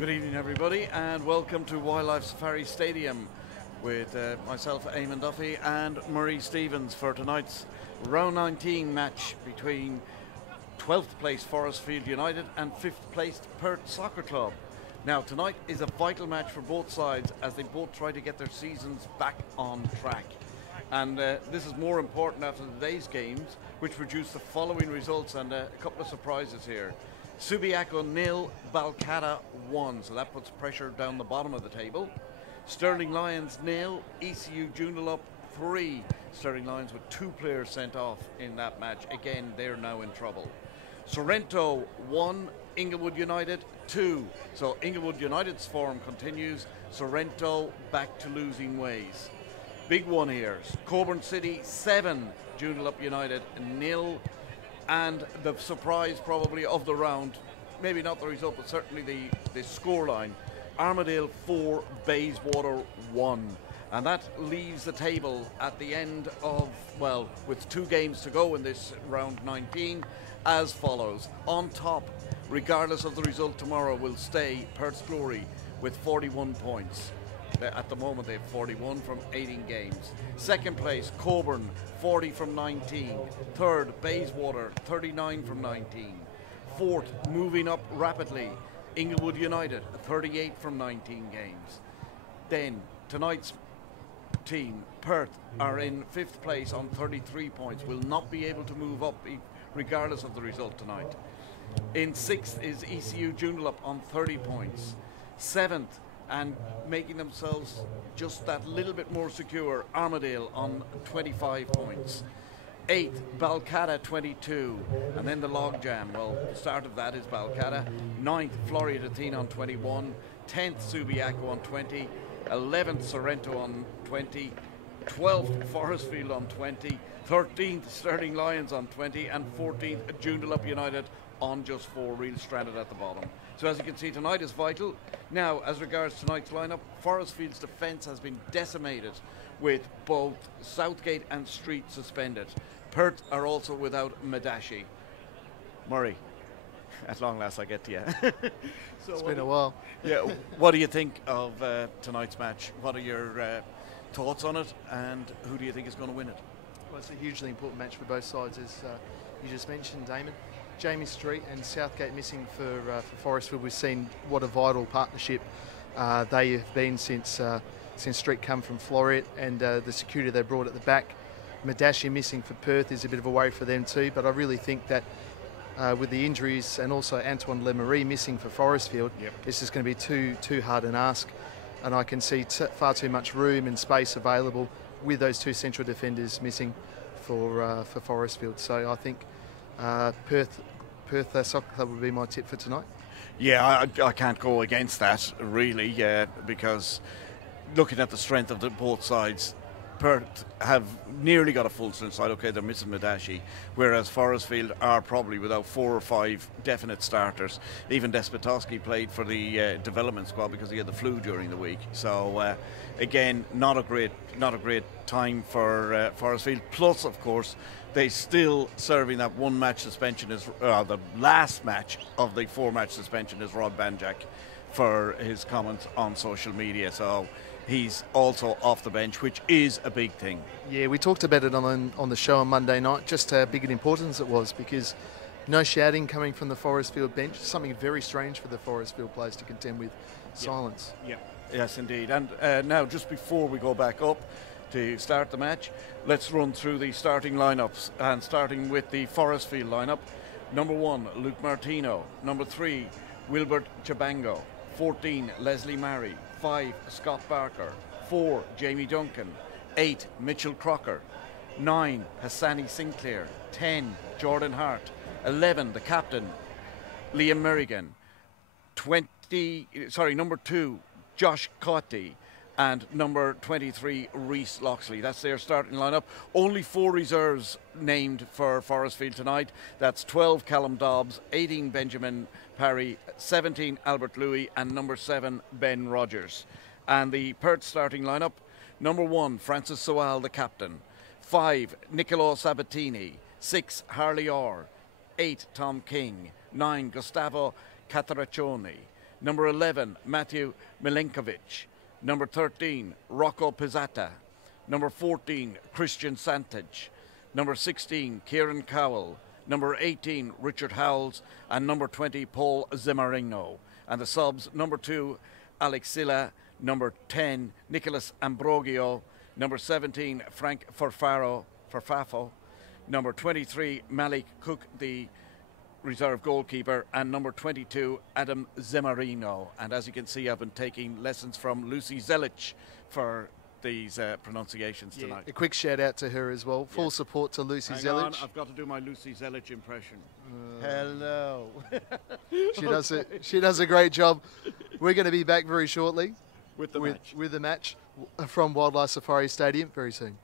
Good evening, everybody, and welcome to Wildlife Safari Stadium with myself, Eamon Duffy, and Murray Stevens for tonight's round 19 match between 12th place Forrestfield United and 5th place Perth Soccer Club. Now, tonight is a vital match for both sides as they both try to get their seasons back on track. And this is more important after today's games, which produced the following results and a couple of surprises here. Subiaco 0, Balcata 1, so that puts pressure down the bottom of the table. Sterling Lions 0, ECU Joondalup 3. Sterling Lions with 2 players sent off in that match. Again, they're now in trouble. Sorrento 1, Inglewood United 2. So Inglewood United's form continues. Sorrento back to losing ways. Big one here. Coburn City 7, Joondalup United 0. And the surprise probably of the round, maybe not the result, but certainly the scoreline, Armadale 4, Bayswater 1. And that leaves the table at the end of, well, with 2 games to go in this round 19, as follows. On top, regardless of the result tomorrow, will stay Perth's Glory with 41 points. At the moment they have 41 from 18 games. Second place, Coburn, 40 from 19. Third, Bayswater, 39 from 19. Fourth, moving up rapidly, Inglewood United, 38 from 19 games. Then, tonight's team, Perth, are in 5th place on 33 points, will not be able to move up regardless of the result tonight. In 6th is ECU Joondalup on 30 points. 7th, and making themselves just that little bit more secure, Armadale on 25 points. 8th, Balcata 22, and then the logjam. Well, the start of that is Balcata. 9th, Floridateen on 21. 10th, Subiaco on 20. 11th, Sorrento on 20. 12th, Forrestfield on 20. 13th, Sterling Lions on 20. And 14th, Joondalup United on just 4, real stranded at the bottom. So as you can see, tonight is vital. Now, as regards tonight's lineup, Forrestfield's defence has been decimated with both Southgate and Street suspended. Perth are also without Madashi. Murray, at long last I get to you. So it's been a while. Yeah, what do you think of tonight's match? What are your thoughts on it, and who do you think is going to win it? Well, it's a hugely important match for both sides, as you just mentioned, Damon. Jamie Street and Southgate missing for Forrestfield. We've seen what a vital partnership they have been since Street come from Floreat, and the security they brought at the back. Madashi missing for Perth is a bit of a worry for them too, but I really think that with the injuries and also Antoine Lemarie missing for Forrestfield, this is going to be too hard an ask, and I can see far too much room and space available with those 2 central defenders missing for Forrestfield. So I think Perth Soccer Club would be my tip for tonight. Yeah, I can't go against that, really, because looking at the strength of both sides, Perth have nearly got a full strength side. Okay, they're missing Madashi, whereas Forrestfield are probably without 4 or 5 definite starters. Even Despotowski played for the development squad because he had the flu during the week. So again, not a great time for Forrestfield. Plus, of course, they still serving that 1-match suspension is the last match of the 4-match suspension is Rod Banjak for his comments on social media. So he's also off the bench, which is a big thing. Yeah, we talked about it on the show on Monday night, just how big an importance it was, because no shouting coming from the Forrestfield bench, something very strange for the Forrestfield players to contend with. Silence. Yeah. Yes, indeed. And now, just before we go back up to start the match, let's run through the starting lineups, and starting with the Forrestfield lineup. Number 1, Luke Martino. Number 3, Wilbert Chabango. 14, Leslie Marry. 5, Scott Barker. 4, Jamie Duncan. 8, Mitchell Crocker. 9, Hassani Sinclair. 10, Jordan Hart. 11, the captain, Liam Merrigan. Number 2, Josh Cotty. And number 23, Reese Loxley. That's their starting lineup. Only 4 reserves named for Forrestfield tonight. That's 12, Callum Dobbs, 18, Benjamin Parry, 17, Albert Louis, and number 7, Ben Rogers. And the Perth starting lineup, number 1, Francis Sowell, the captain. 5, Niccolo Sabatini. 6, Harley Orr. 8, Tom King. 9, Gustavo Cataraccioni. Number 11, Matthew Milenkovic. Number 13, Rocco Pizzata. Number 14, Christian Santich. Number 16, Kieran Cowell. Number 18, Richard Howells. And number 20, Paul Zimmerino. And the subs, number 2, Alex Silla. Number 10, Nicholas Ambrogio. Number 17, Frank Forfafo. Number 23, Malik Cook, the reserve goalkeeper, and number 22, Adam Zimmerino. And as you can see, I've been taking lessons from Lucy Zelich for these pronunciations tonight. A quick shout out to her as well. Full support to Lucy Hang Zelich. on, I've got to do my Lucy Zelich impression. Hello. She does a great job. We're going to be back very shortly With the match from Wildlife Safari Stadium very soon.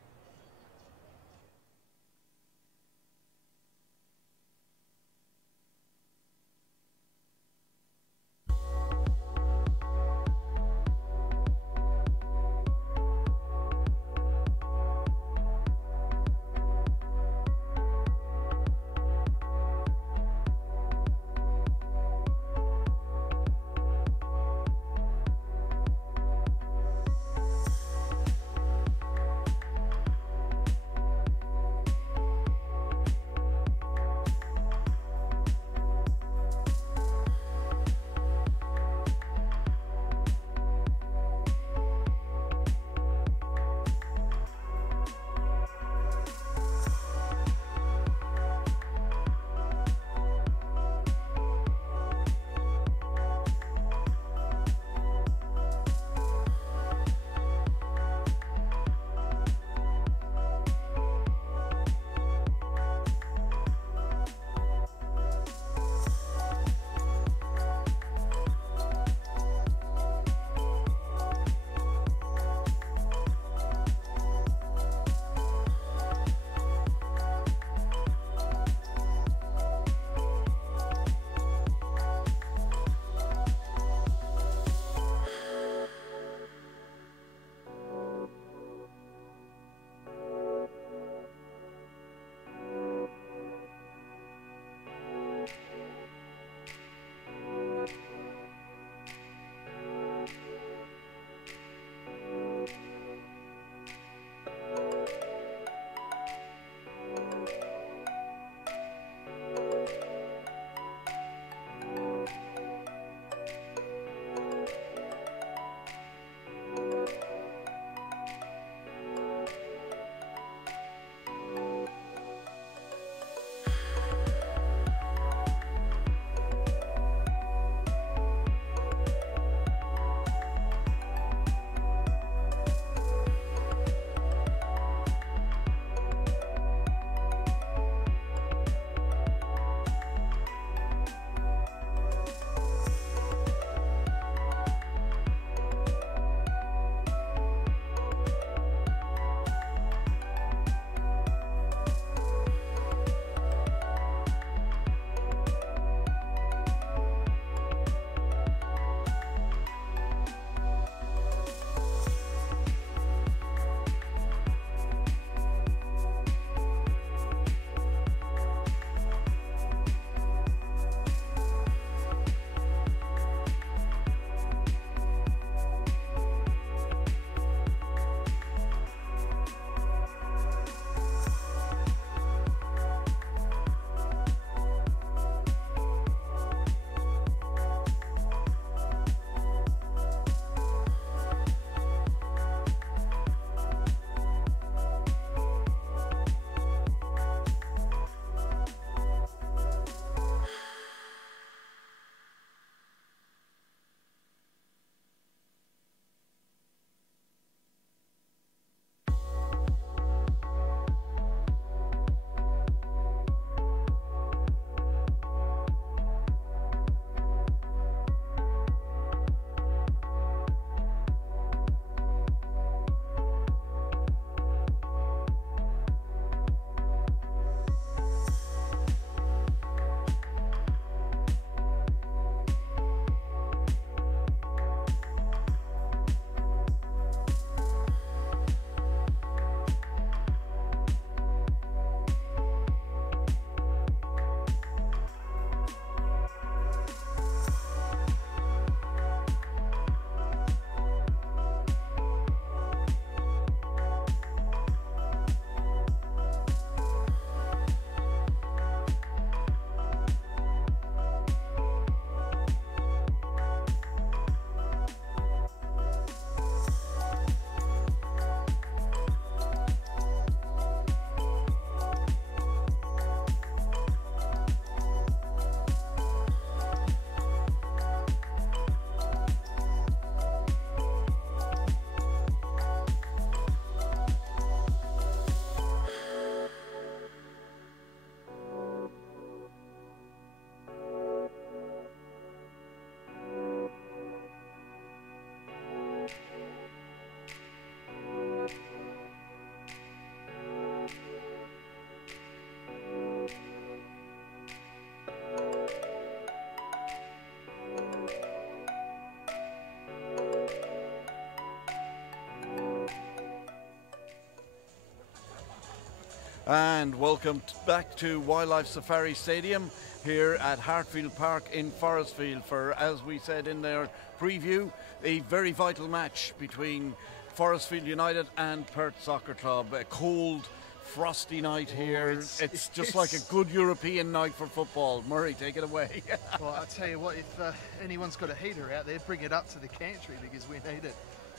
And welcome back to Wildlife Safari Stadium here at Hartfield Park in Forrestfield for, as we said in their preview, a very vital match between Forrestfield United and Perth Soccer Club. A cold, frosty night here. It's just like a good European night for football. Murray, take it away. Well, I'll tell you what, if anyone's got a heater out there, bring it up to the gantry because we need it.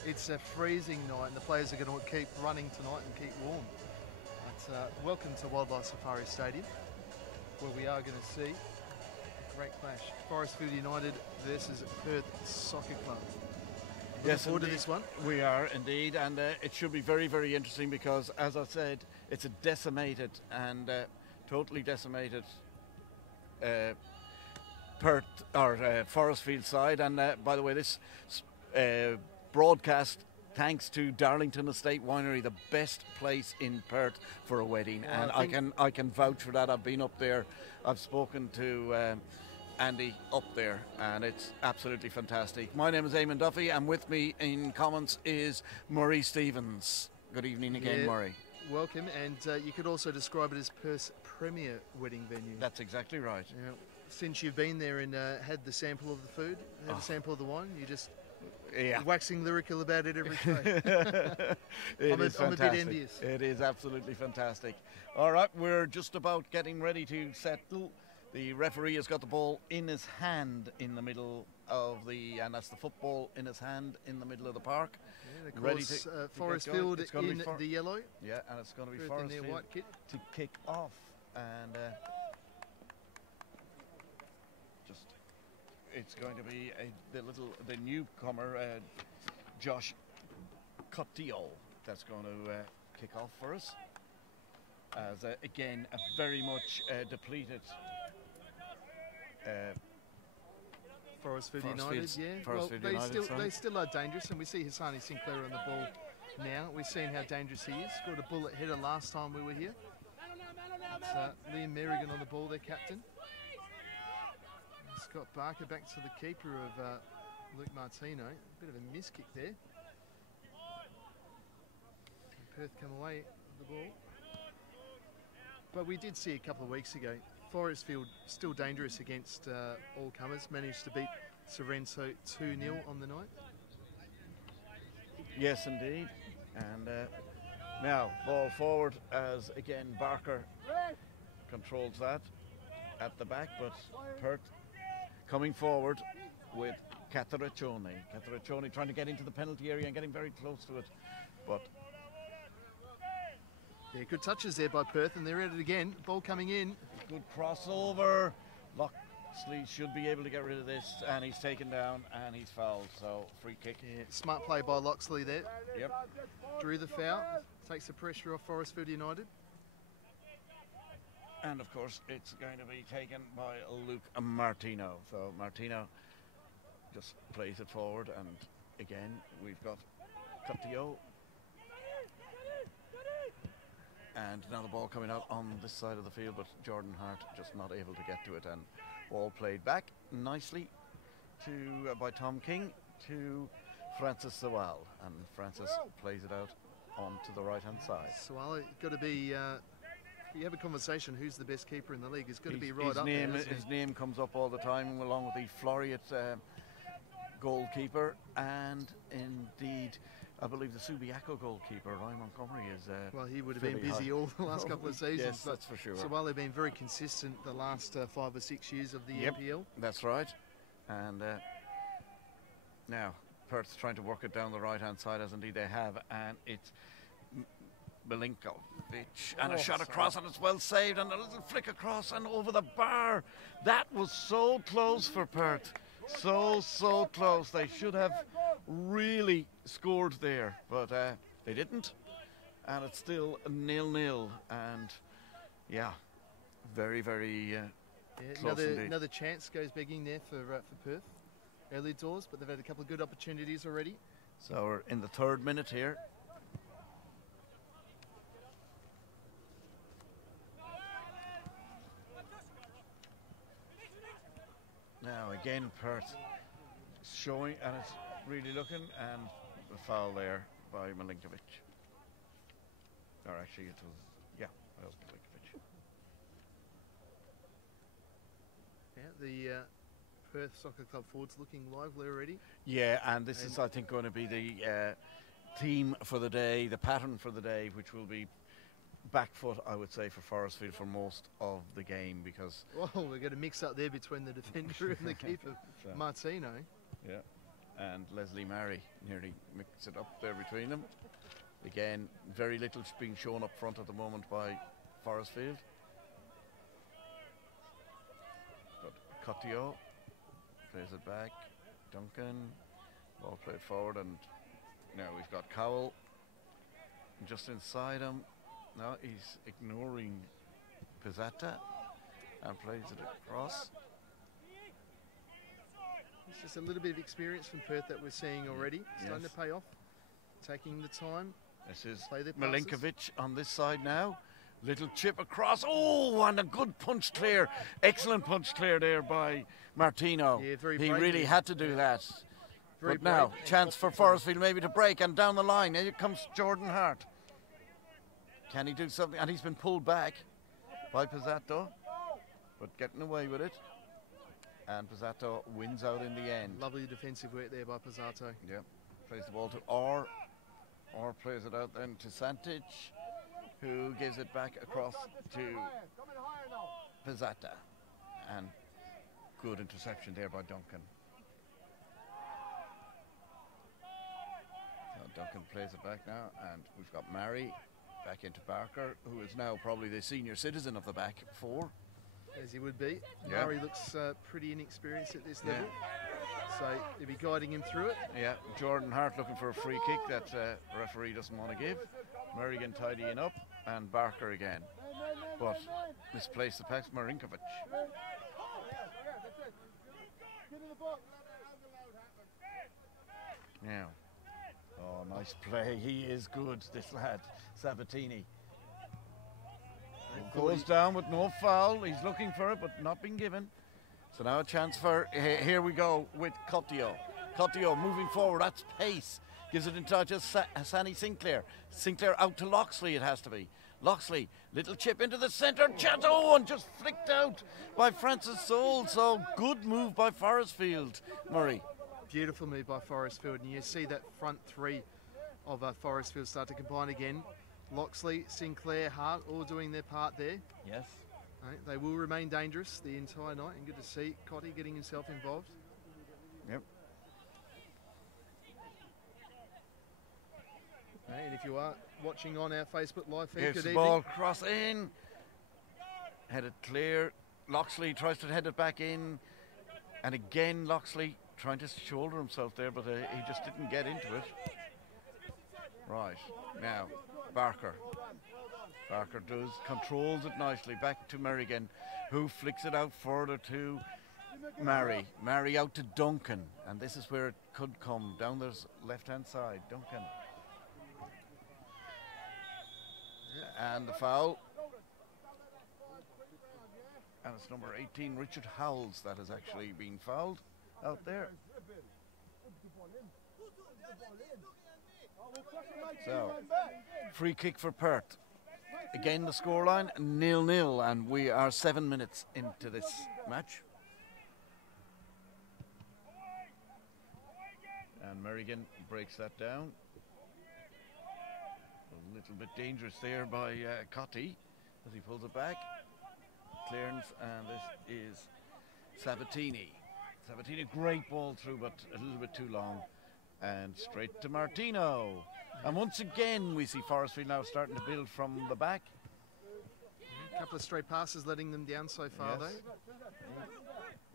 It's a freezing night and the players are going to keep running tonight and keep warm. Welcome to Wildlife Safari Stadium, where we are going to see a great clash. Forrestfield United versus Perth Soccer Club. Looking forward to this one. We are indeed, and it should be very, very interesting because, as I said, it's a decimated and totally decimated Perth or Forrestfield side. And by the way, this broadcast, thanks to Darlington Estate Winery, the best place in Perth for a wedding, and I can vouch for that. I've been up there. I've spoken to Andy up there, and it's absolutely fantastic. My name is Eamon Duffy, and with me in comments is Murray Stevens. Good evening again, Murray. Welcome, and you could also describe it as Perth's premier wedding venue. That's exactly right. Yeah. Since you've been there and had the sample of the food, had a sample of the wine, you just waxing lyrical about it every day. I'm a bit envious. It is absolutely fantastic. All right, we're just about getting ready to settle. The referee has got the ball in his hand in the middle of and that's the football in his hand in the middle of the park. Yeah, of course, Forrestfield in the yellow. Yeah, and it's going to be Perth Forrestfield in their white kit to kick off. And it's going to be the newcomer, Josh Cotillo, that's going to kick off for us. As again, a very much depleted Forrestfield United, they still are dangerous, and we see Hassani Sinclair on the ball now. We've seen how dangerous he is. Scored a bullet header last time we were here. It's Liam Merrigan on the ball, their captain. Scott Barker back to the keeper of Luke Martino. A bit of a miss kick there. Perth come away with the ball. But we did see a couple of weeks ago, Forrestfield still dangerous against all comers. Managed to beat Sorrento 2-0 on the night. Yes, indeed. And now ball forward as again Barker controls that at the back, but Perth coming forward with Cataraccioni. Cataraccioni trying to get into the penalty area and getting very close to it. But yeah, good touches there by Perth, and they're at it again. Ball coming in. Good crossover. Loxley should be able to get rid of this, and he's taken down and he's fouled. So free kick. Yeah, smart play by Loxley there. Yep. Drew the foul. Takes the pressure off Forrestfield United. And of course, it's going to be taken by Luke Martino. So Martino just plays it forward, and again we've got Cotillo. And now the ball coming out on this side of the field, but Jordan Hart just not able to get to it, and ball played back nicely to by Tom King to Francis Sewell, and Francis plays it out onto the right hand side. Sewell got to be. You have a conversation. Who's the best keeper in the league? It's got to be right up there. His name comes up all the time, along with the Floriat goalkeeper, and indeed, I believe the Subiaco goalkeeper, Ryan Montgomery, is. Well, he would have been busy all the last couple of seasons. Yes, that's for sure. So while they've been very consistent the last 5 or 6 years of the NPL. That's right. And now Perth's trying to work it down the right hand side, as indeed they have, and it's Milinkovic, and a shot across, and it's well saved, and a little flick across and over the bar. That was so close for Perth. So close. They should have really scored there, but they didn't, and it's still 0-0. And yeah, very close indeed. Another chance goes begging there for Perth early doors, but they've had a couple of good opportunities already. So we're in the 3rd minute here. Now again Perth showing, and it's really looking, and the foul there by Milinkovic. Or actually it was, yeah, that was the Perth Soccer Club forwards looking lively already. Yeah, and this is, I think, going to be the theme for the day, the pattern for the day, which will be back foot, I would say, for Forrestfield for most of the game, because... Well, we're going to mix up there between the defender and the keeper, so, Martino. Yeah, and Leslie Murray nearly mix it up there between them. Again, very little being shown up front at the moment by Forrestfield. But Cotio plays it back. Duncan, ball played forward, and now we've got Cowell just inside him. Now he's ignoring Pizzata and plays it across. It's just a little bit of experience from Perth that we're seeing already. Starting to pay off. Taking the time. This is play their Milinkovic on this side now. Little chip across. Oh, and a good punch clear. Excellent punch clear there by Martino. Yeah, very he brave. really had to do that. Very but now, brave. chance for Forrestfield maybe to break, and down the line, here comes Jordan Hart. Can he do something? And he's been pulled back by Pizzato, but getting away with it. And Pizzato wins out in the end. Lovely defensive work there by Pizzato. Yeah, plays the ball to Orr. Orr plays it out then to Santic, who gives it back across to Pizzata. And good interception there by Duncan. So Duncan plays it back now, and we've got Murray back into Barker, who is now probably the senior citizen of the back four. As he would be. Yeah. Murray looks pretty inexperienced at this level. So they'll be guiding him through it. Yeah, Jordan Hart looking for a free kick that referee doesn't want to give. Murrigan tidying up, and Barker again. But misplaced the pass, Marinkovic. Now, oh, nice play. He is good, this lad, Sabatini. Goes down with no foul. He's looking for it, but not been given. So now a chance for, here we go with Cotio. Cotio moving forward, that's pace. Gives it into just Hassani Sinclair. Sinclair out to Loxley, it has to be. Loxley, little chip into the centre. Chateau, and just flicked out by Francis Soul. So good move by Forrestfield, Murray. Beautiful move by Forrestfield. And you see that front three of Forrestfield start to combine again. Loxley, Sinclair, Hart all doing their part there. Yes. Right, they will remain dangerous the entire night, and good to see Cotty getting himself involved. Yep. Right, and if you are watching on our Facebook live feed, Here's good the evening. ball cross in. Headed clear. Loxley tries to head it back in. And again, Loxley trying to shoulder himself there, but he just didn't get into it. Right, now, Barker. Barker controls it nicely. Back to Merrigan, who flicks it out further to Murray. Murray out to Duncan. And this is where it could come. Down the left-hand side, Duncan. And the foul. And it's number 18, Richard Howells, that has actually been fouled out there. So, free kick for Perth. Again, the scoreline 0-0, and we are 7 minutes into this match. And Merrigan breaks that down. A little bit dangerous there by Cotty as he pulls it back. Clearance, and this is Sabatini. Sabatini, great ball through, but a little bit too long. And straight to Martino. And once again, we see Forrestfield now starting to build from the back. A couple of straight passes letting them down so far, Yes.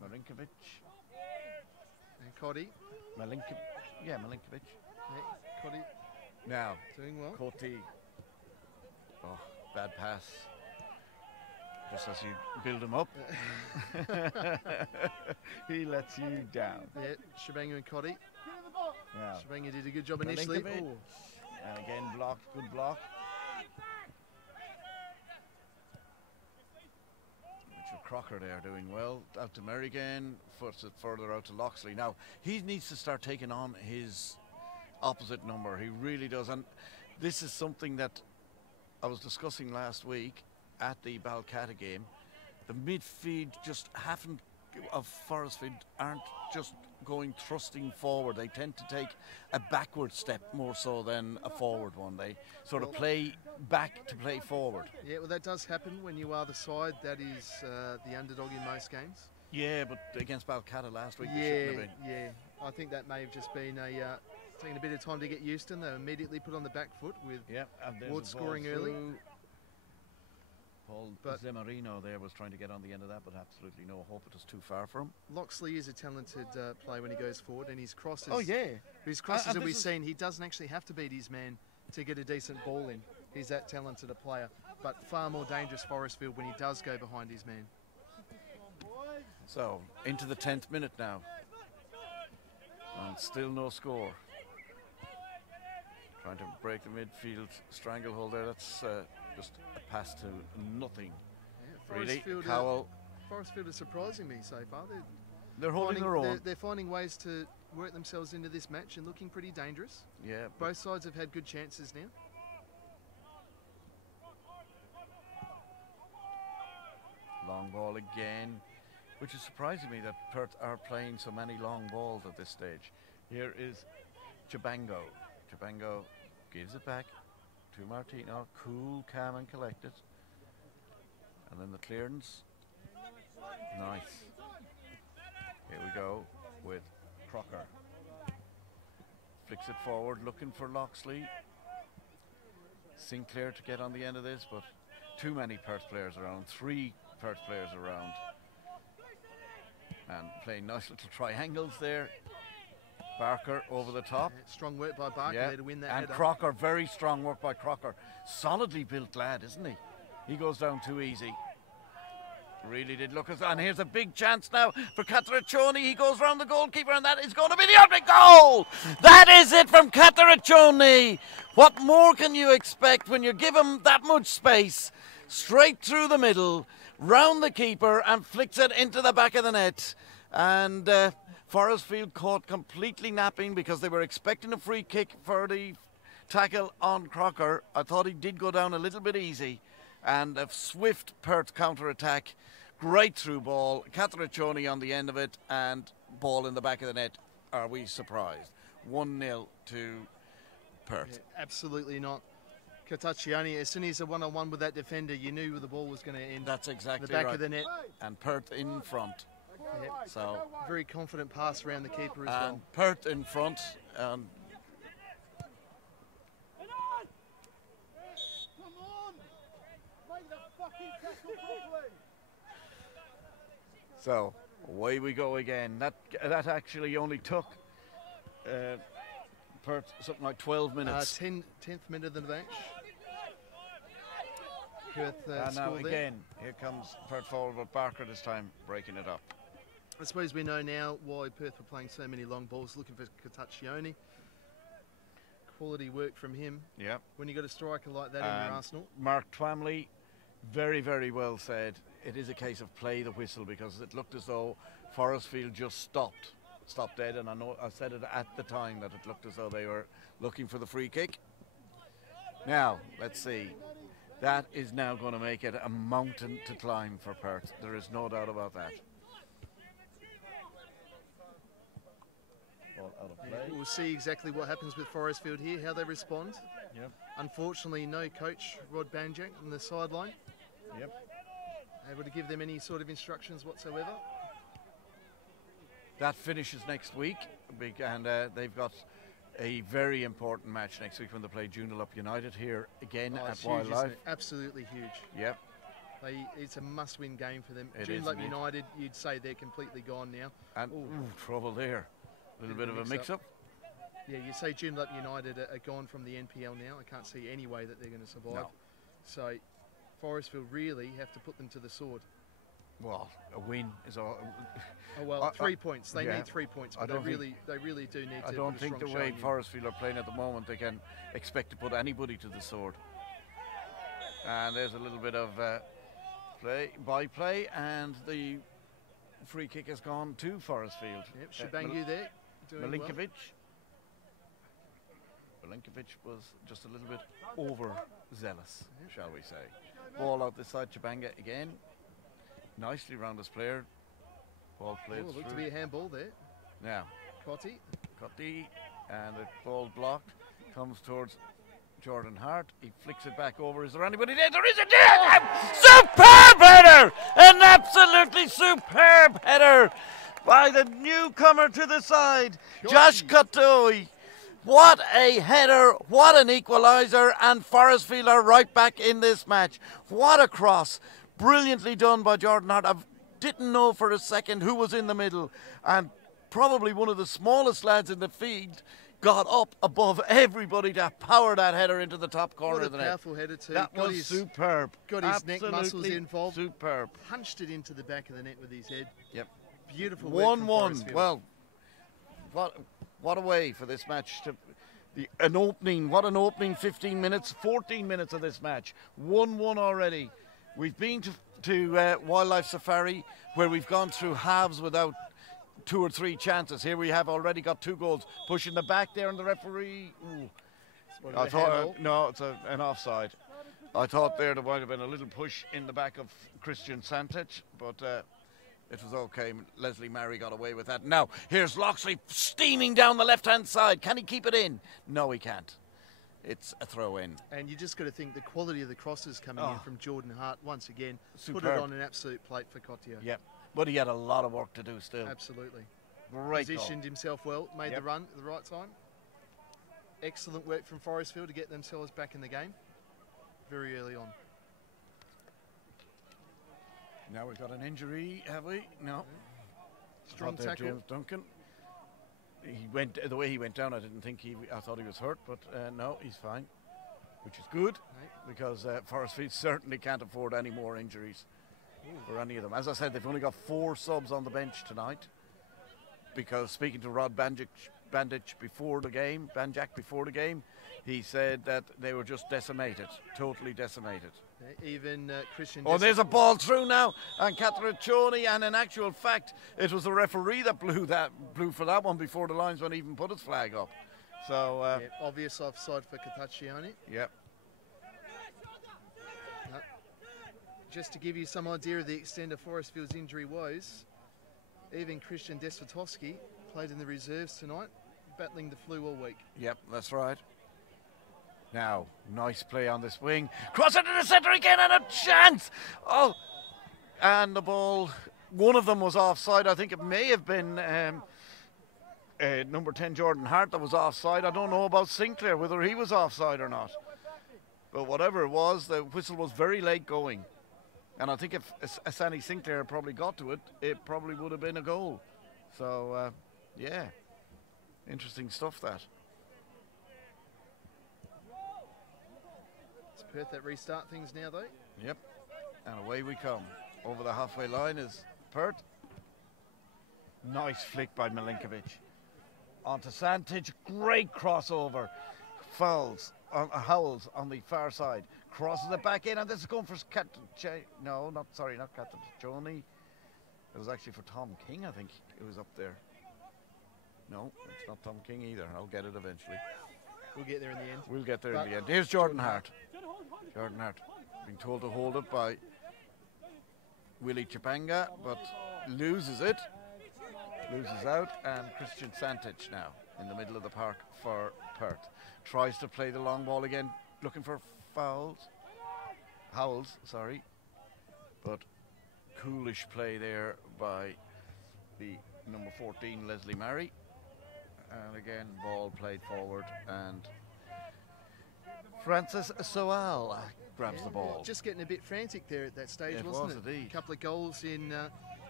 though. Marinkovic. And Cotty. Milinkovic. Yeah, Cotty Now, doing well. Coty. Oh, bad pass. Just as you build him up, he lets you down. Yeah, Shabanga and Cotty. Yeah. Shabanga did a good job initially. Milinkovic. Ooh. And again, blocked, good block. Richard Crocker there doing well. Out to Merrigan, puts it further out to Loxley. Now, he needs to start taking on his opposite number. He really does. And this is something that I was discussing last week at the Balcata game. The midfield just haven't of Forrestfield aren't just going thrusting forward. They tend to take a backward step more so than a forward one. They sort of play back to play forward. Yeah, well, that does happen when you are the side that is the underdog in most games. Yeah, but against Balcatta last week, they Yeah, shouldn't have been. yeah. I think that may have just been taking a bit of time to get used to, and they were immediately put on the back foot with Ward scoring early. Paul But Zemarino there was trying to get on the end of that, but absolutely no hope. It was too far for him. Loxley is a talented player when he goes forward, and his crosses. Oh yeah, His crosses that we've seen, he doesn't actually have to beat his man to get a decent ball in. He's that talented a player, but far more dangerous Forrestfield when he does go behind his man. So into the 10th minute now, and still no score. Trying to break the midfield stranglehold there. That's just a pass to nothing. Yeah, Really, Forrestfield, Cowell. Forrestfield is surprising me so far. They're holding their own. They're finding ways to work themselves into this match and looking pretty dangerous. Yeah. Both sides have had good chances now. Long ball again, which is surprising me that Perth are playing so many long balls at this stage. Here is Chabango. Chabango gives it back to Martino. Cool, calm and collected. And then the clearance. Nice. Here we go with Crocker. Flicks it forward, looking for Loxley. Sinclair to get on the end of this, but too many Perth players around. 3 Perth players around. And playing nice little triangles there. Barker over the top. Yeah, strong work by Barker there to win that and header. Crocker, very strong work by Crocker. Solidly built lad, isn't he? He goes down too easy. Really did look and here's a big chance now for Cataraccioni. He goes round the goalkeeper, and that is going to be the opening goal. That is it from Cataraccioni. What more can you expect when you give him that much space? Straight through the middle, round the keeper, and flicks it into the back of the net. And Forrestfield caught completely napping because they were expecting a free kick for the tackle on Crocker. I thought he did go down a little bit easy, and a swift Perth counter-attack. Great through ball, Cataraccioni on the end of it, and ball in the back of the net. Are we surprised? 1-0 to Perth. Yeah, absolutely not. Cataraccioni, as soon as a one-on-one with that defender, you knew the ball was going to end. That's exactly the back right. of the net. And Perth in front. Yep. So very confident pass around the keeper as well. Perth in front. So away we go again. That actually only took Perth something like 12 minutes. 10th minute of the match. Perth and now score again, here comes Perth forward, but Barker this time breaking it up. I suppose we know now why Perth were playing so many long balls, looking for Cataraccioni. Quality work from him. Yeah. When you got a striker like that in your arsenal. Mark Twamley, very, very well said. It is a case of play the whistle, because it looked as though Forrestfield just stopped dead, and I know I said it at the time that it looked as though they were looking for the free kick. Now, let's see. That is now going to make it a mountain to climb for Perth. There is no doubt about that. Ball out of play. Yeah, we'll see exactly what happens with Forrestfield here, how they respond. Yep. Unfortunately, no coach, Rod Banjak, on the sideline. Yep. Able to give them any sort of instructions whatsoever. That finishes next week, and they've got a very important match next week when they play Joondalup United here again at Huge, Wildlife. Absolutely huge. Yep. It's a must-win game for them. It is Joondalup indeed. United, you'd say they're completely gone now. And trouble there. A little bit of a mix-up. Yeah, you say Joondalup United are gone from the NPL now. I can't see any way that they're going to survive. No. So Forrestfield really have to put them to the sword. Well, a win is all. Oh well, 3 points. They yeah. need 3 points, but I they don't really do need to. I don't think the way Forrestfield are playing at the moment, they can expect to put anybody to the sword. And there's a little bit of play, and the free kick has gone to Forrestfield. Yep, Shabangu there. Milinkovic. Milinkovic was just a little bit overzealous, shall we say. Ball out this side, Chabanga again. Nicely round his player. Ball played Looked to through. be a handball there. Now, Cotty. Cutty, and the ball blocked. Comes towards Jordan Hart. He flicks it back over. Is there anybody there? There is a superb header! An absolutely superb header by the newcomer to the side, Josh Cutty. What a header, what an equaliser, and Forrestfield are right back in this match. What a cross. Brilliantly done by Jordan Hart. I didn't know for a second who was in the middle, and probably one of the smallest lads in the field got up above everybody to power that header into the top corner What a of the net. powerful header too. That was superb. Got his neck muscles Absolutely involved. Superb. Punched it into the back of the net with his head. Yep. Beautiful work from 1-1. Forrestfield. Well, what a way for this match to an opening 15 minutes, 14 minutes of this match. 1-1 already. We've been to Wildlife Safari where we've gone through halves without 2 or 3 chances. Here we have already got 2 goals. Pushing the back there, and the referee. I thought no, it's an offside. I thought there might have been a little push in the back of Christian Santich, but it was okay. Leslie Murray got away with that. Now, here's Loxley steaming down the left-hand side. Can he keep it in? No, he can't. It's a throw-in. And you just got to think the quality of the crosses coming in from Jordan Hart once again. Superb. Put it on an absolute plate for Cottier. Yep. But he had a lot of work to do still. Absolutely. Great Positioned goal. himself well, made Yep. the run at the right time. Excellent work from Forrestfield to get themselves back in the game very early on. Now we've got an injury, have we? No. Strong Thought there tackle. James Duncan. He went the way he went down. I thought he was hurt, but no, he's fine, which is good because Forrestfield certainly can't afford any more injuries for any of them. As I said, they've only got 4 subs on the bench tonight because speaking to Rod Bandage before the game, he said that they were just decimated, totally decimated. Even Christian. Oh, there's a ball through now, and Catriccioni, and in actual fact, it was the referee that blew for that one before the linesman even put his flag up. So obvious offside for Catriccioni. Yep. Just to give you some idea of the extent of Forrestfield's injury woes, even Christian Desvetowski played in the reserves tonight, battling the flu all week. Yep, that's right. Now, nice play on this wing. Cross into the centre again, and a chance! Oh, and the ball, one of them was offside. I think it may have been number 10, Jordan Hart, that was offside. I don't know about Sinclair, whether he was offside or not. But whatever it was, the whistle was very late going. And I think if Asani Sinclair probably got to it, it probably would have been a goal. So, yeah, interesting stuff that. It's Perth that restart things now, though. Yep, and away we come. Over the halfway line is Perth. Nice flick by Milinkovic. Onto Santich, great crossover. Howells on the far side. Crosses it back in, and this is going for not Catriccioni. It was actually for Tom King, I think it was up there. No, it's not Tom King either. I'll get it eventually. We'll get there in the end. We'll get there in the end. Here's Jordan Hart. Jordan Hart being told to hold it by Willie Chipanga, but loses it. Loses out, and Christian Santich now in the middle of the park for Perth. Tries to play the long ball again, looking for Howells, but coolish play there by the number 14, Leslie Murray. And again, ball played forward, and Francis Soal grabs the ball. Just getting a bit frantic there at that stage, It wasn't was it? indeed. A couple of goals in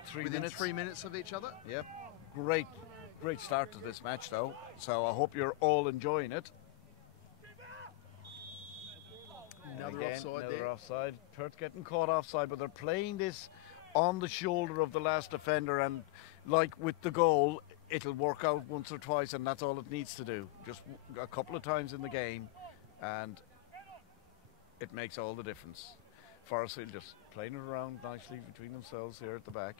3 within minutes. 3 minutes of each other. Yep, great start to this match though. So I hope you're all enjoying it. Another offside. Perth getting caught offside, but they're playing this on the shoulder of the last defender, and like with the goal, it'll work out once or twice, and that's all it needs to do. Just a couple of times in the game, and it makes all the difference. Forrestfield just playing it around nicely between themselves here at the back.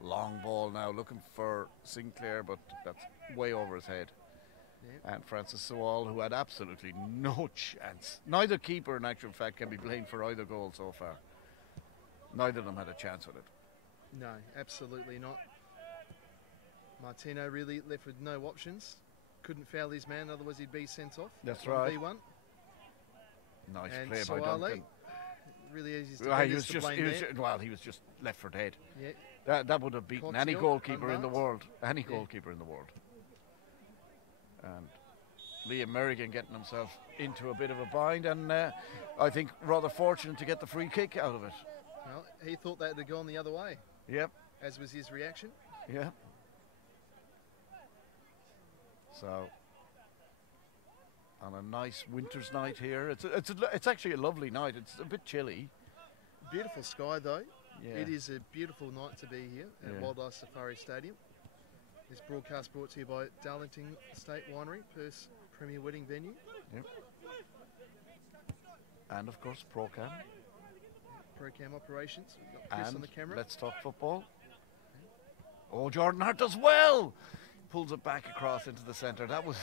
Long ball now, looking for Sinclair, but that's way over his head. Yep. And Francis Sewell, who had absolutely no chance. Neither keeper, in actual fact, can be blamed for either goal so far. Neither of them had a chance with it. No, absolutely not. Martino really left with no options. Couldn't foul his man, otherwise he'd be sent off. That's right. 1v1. Nice And play by Suale, Duncan. really easy to Well, blame he was there. just left for dead. Yeah. That would have beaten any Cotillo, goalkeeper in the unmarked. world. Any goalkeeper in the world. And Liam Merrigan getting himself into a bit of a bind, and I think rather fortunate to get the free kick out of it. Well, he thought that had gone the other way, Yep. as was his reaction. Yeah. So, on a nice winter's night here, it's actually a lovely night. It's a bit chilly. Beautiful sky though. Yeah. It is a beautiful night to be here at Yeah. Wildlife Safari Stadium. This broadcast brought to you by Darlington Estate Winery, Perth's premier wedding venue. Yep. And of course, Procam. Procam operations. We've got Chris And on the camera. let's talk football. Oh, Jordan Hart does well. Pulls it back across into the centre. That was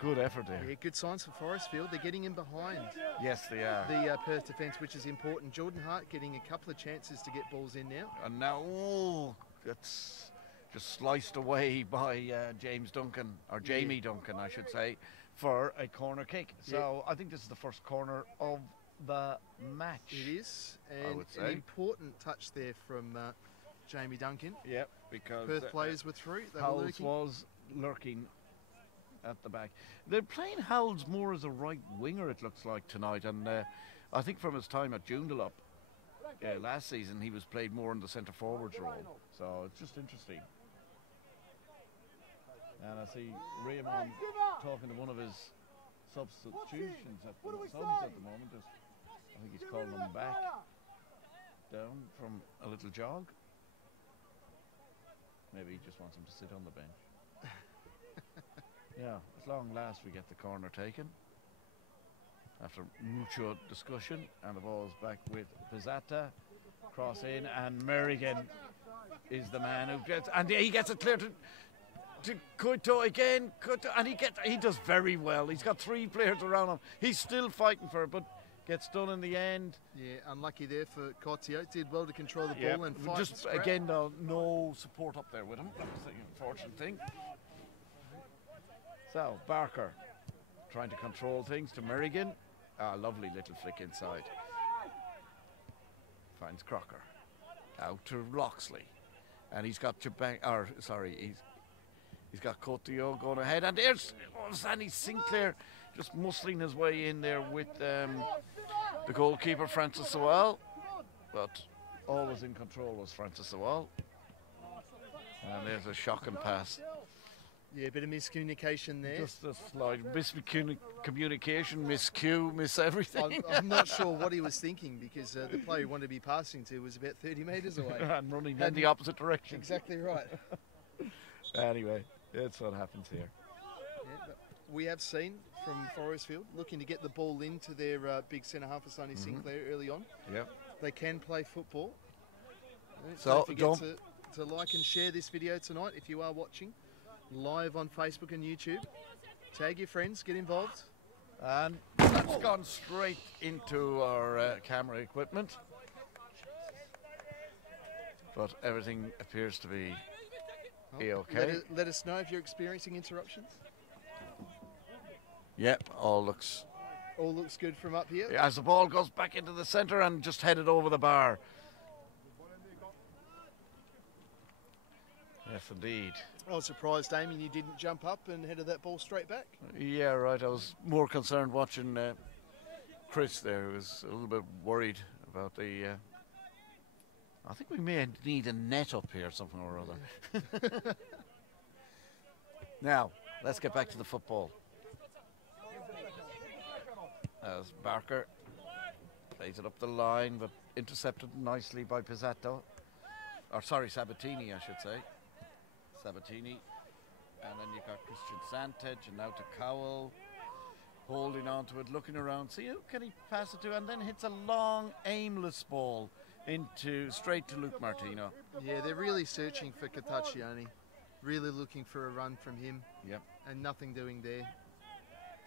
good effort there. Yeah, good signs for Forrestfield. They're getting in behind Yes, they are. the Perth defence, which is important. Jordan Hart getting a couple of chances to get balls in now. And now, that's just sliced away by James Duncan, or Jamie Duncan, I should say, for a corner kick. So I think this is the first corner of the match. It is, I and would an say. important touch there from Jamie Duncan. Yep, because Perth players were through. They were Howells lurking. was lurking at the back. They're playing Howells more as a right winger, it looks like, tonight. And I think from his time at Joondalup last season, he was played more in the centre forwards role. So it's just interesting. And I see Raymond talking to one of his substitutions at the moment. I think he's calling them back down from a little jog. Maybe he just wants him to sit on the bench. Yeah, at long last we get the corner taken. After mucho discussion, and the ball's back with Pizzata. Cross in, and Merrigan is the man who gets, and he gets it clear to Couto again. Couto, and he does very well. He's got three players around him. He's still fighting for it, but gets done in the end. Yeah, unlucky there for Cotillo. Did well to control the ball and fight. Just again, though, no support up there with him. That's the unfortunate thing. So Barker trying to control things to Merrigan. Ah, lovely little flick inside. Finds Crocker. Out to Loxley. And he's got he's got Cotillo going ahead. And there's Sandy Sinclair just muscling his way in there with the goalkeeper, Francis Sewell. But always in control was Francis Sewell. And there's a shocking pass. Yeah, a bit of miscommunication there. Just a slight miscommunication, miscue, miss everything. I'm not sure what he was thinking, because the player he wanted to be passing to was about 30 metres away. And running in the opposite direction. Exactly right. Anyway, that's what happens here. Yeah, but we have seen from Forrestfield looking to get the ball into their big centre half of Sonny Sinclair early on. Yep. They can play football. So don't forget to like and share this video tonight if you are watching live on Facebook and YouTube. Tag your friends, get involved. And that's gone straight into our camera equipment. But everything appears to be okay. Let us know if you're experiencing interruptions. Yep, all looks good from up here. as the ball goes back into the centre and just headed over the bar. Yes, indeed. I was surprised, Damien, you didn't jump up and headed that ball straight back. Yeah, right. I was more concerned watching Chris there, who was a little bit worried about the... I think we may need a net up here, something or other. Now, let's get back to the football. As Barker plays it up the line, but intercepted nicely by Pizzato. Or sorry, Sabatini, I should say. Sabatini. And then you've got Christian Santage, and now to Cowell. Holding on to it, looking around. See who can he pass it to? And then hits a long, aimless ball straight to Luke Martino. Yeah, they're really searching for Cataccioni. Really looking for a run from him. Yep. And nothing doing there.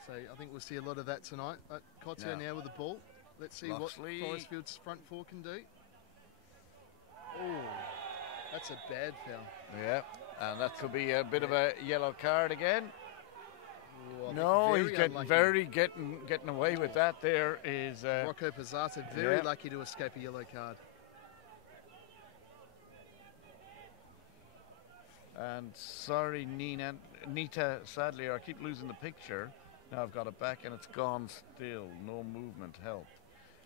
So I think we'll see a lot of that tonight. Cotter now with the ball. Let's see Loxley. what Forrestfield's front four can do. Oh, That's a bad foul. Yeah, and that could be a bit of a yellow card again. Ooh, No, he's unlucky. getting away with that. There is Rocco Pizzata very lucky to escape a yellow card. And sorry, Nita, sadly, I keep losing the picture. Now I've got it back and it's gone still. No movement, help.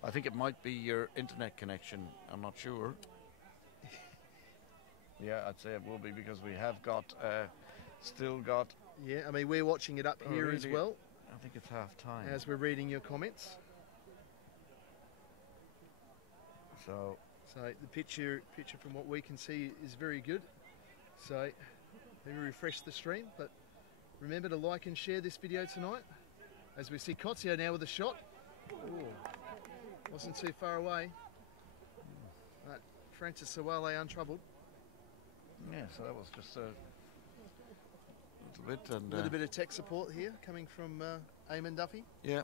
I think it might be your internet connection. I'm not sure. Yeah, I'd say it will be because we have got, still got... Yeah, I mean, we're watching it up here really? as well. I think it's half time. As we're reading your comments. So the picture from what we can see is very good. So maybe refresh the stream, but remember to like and share this video tonight. As we see Cozio now with a shot. Ooh, wasn't too far away. But Francis Sawale untroubled. yeah, so that was just a little bit. And A little bit of tech support here coming from Eamon Duffy. yeah,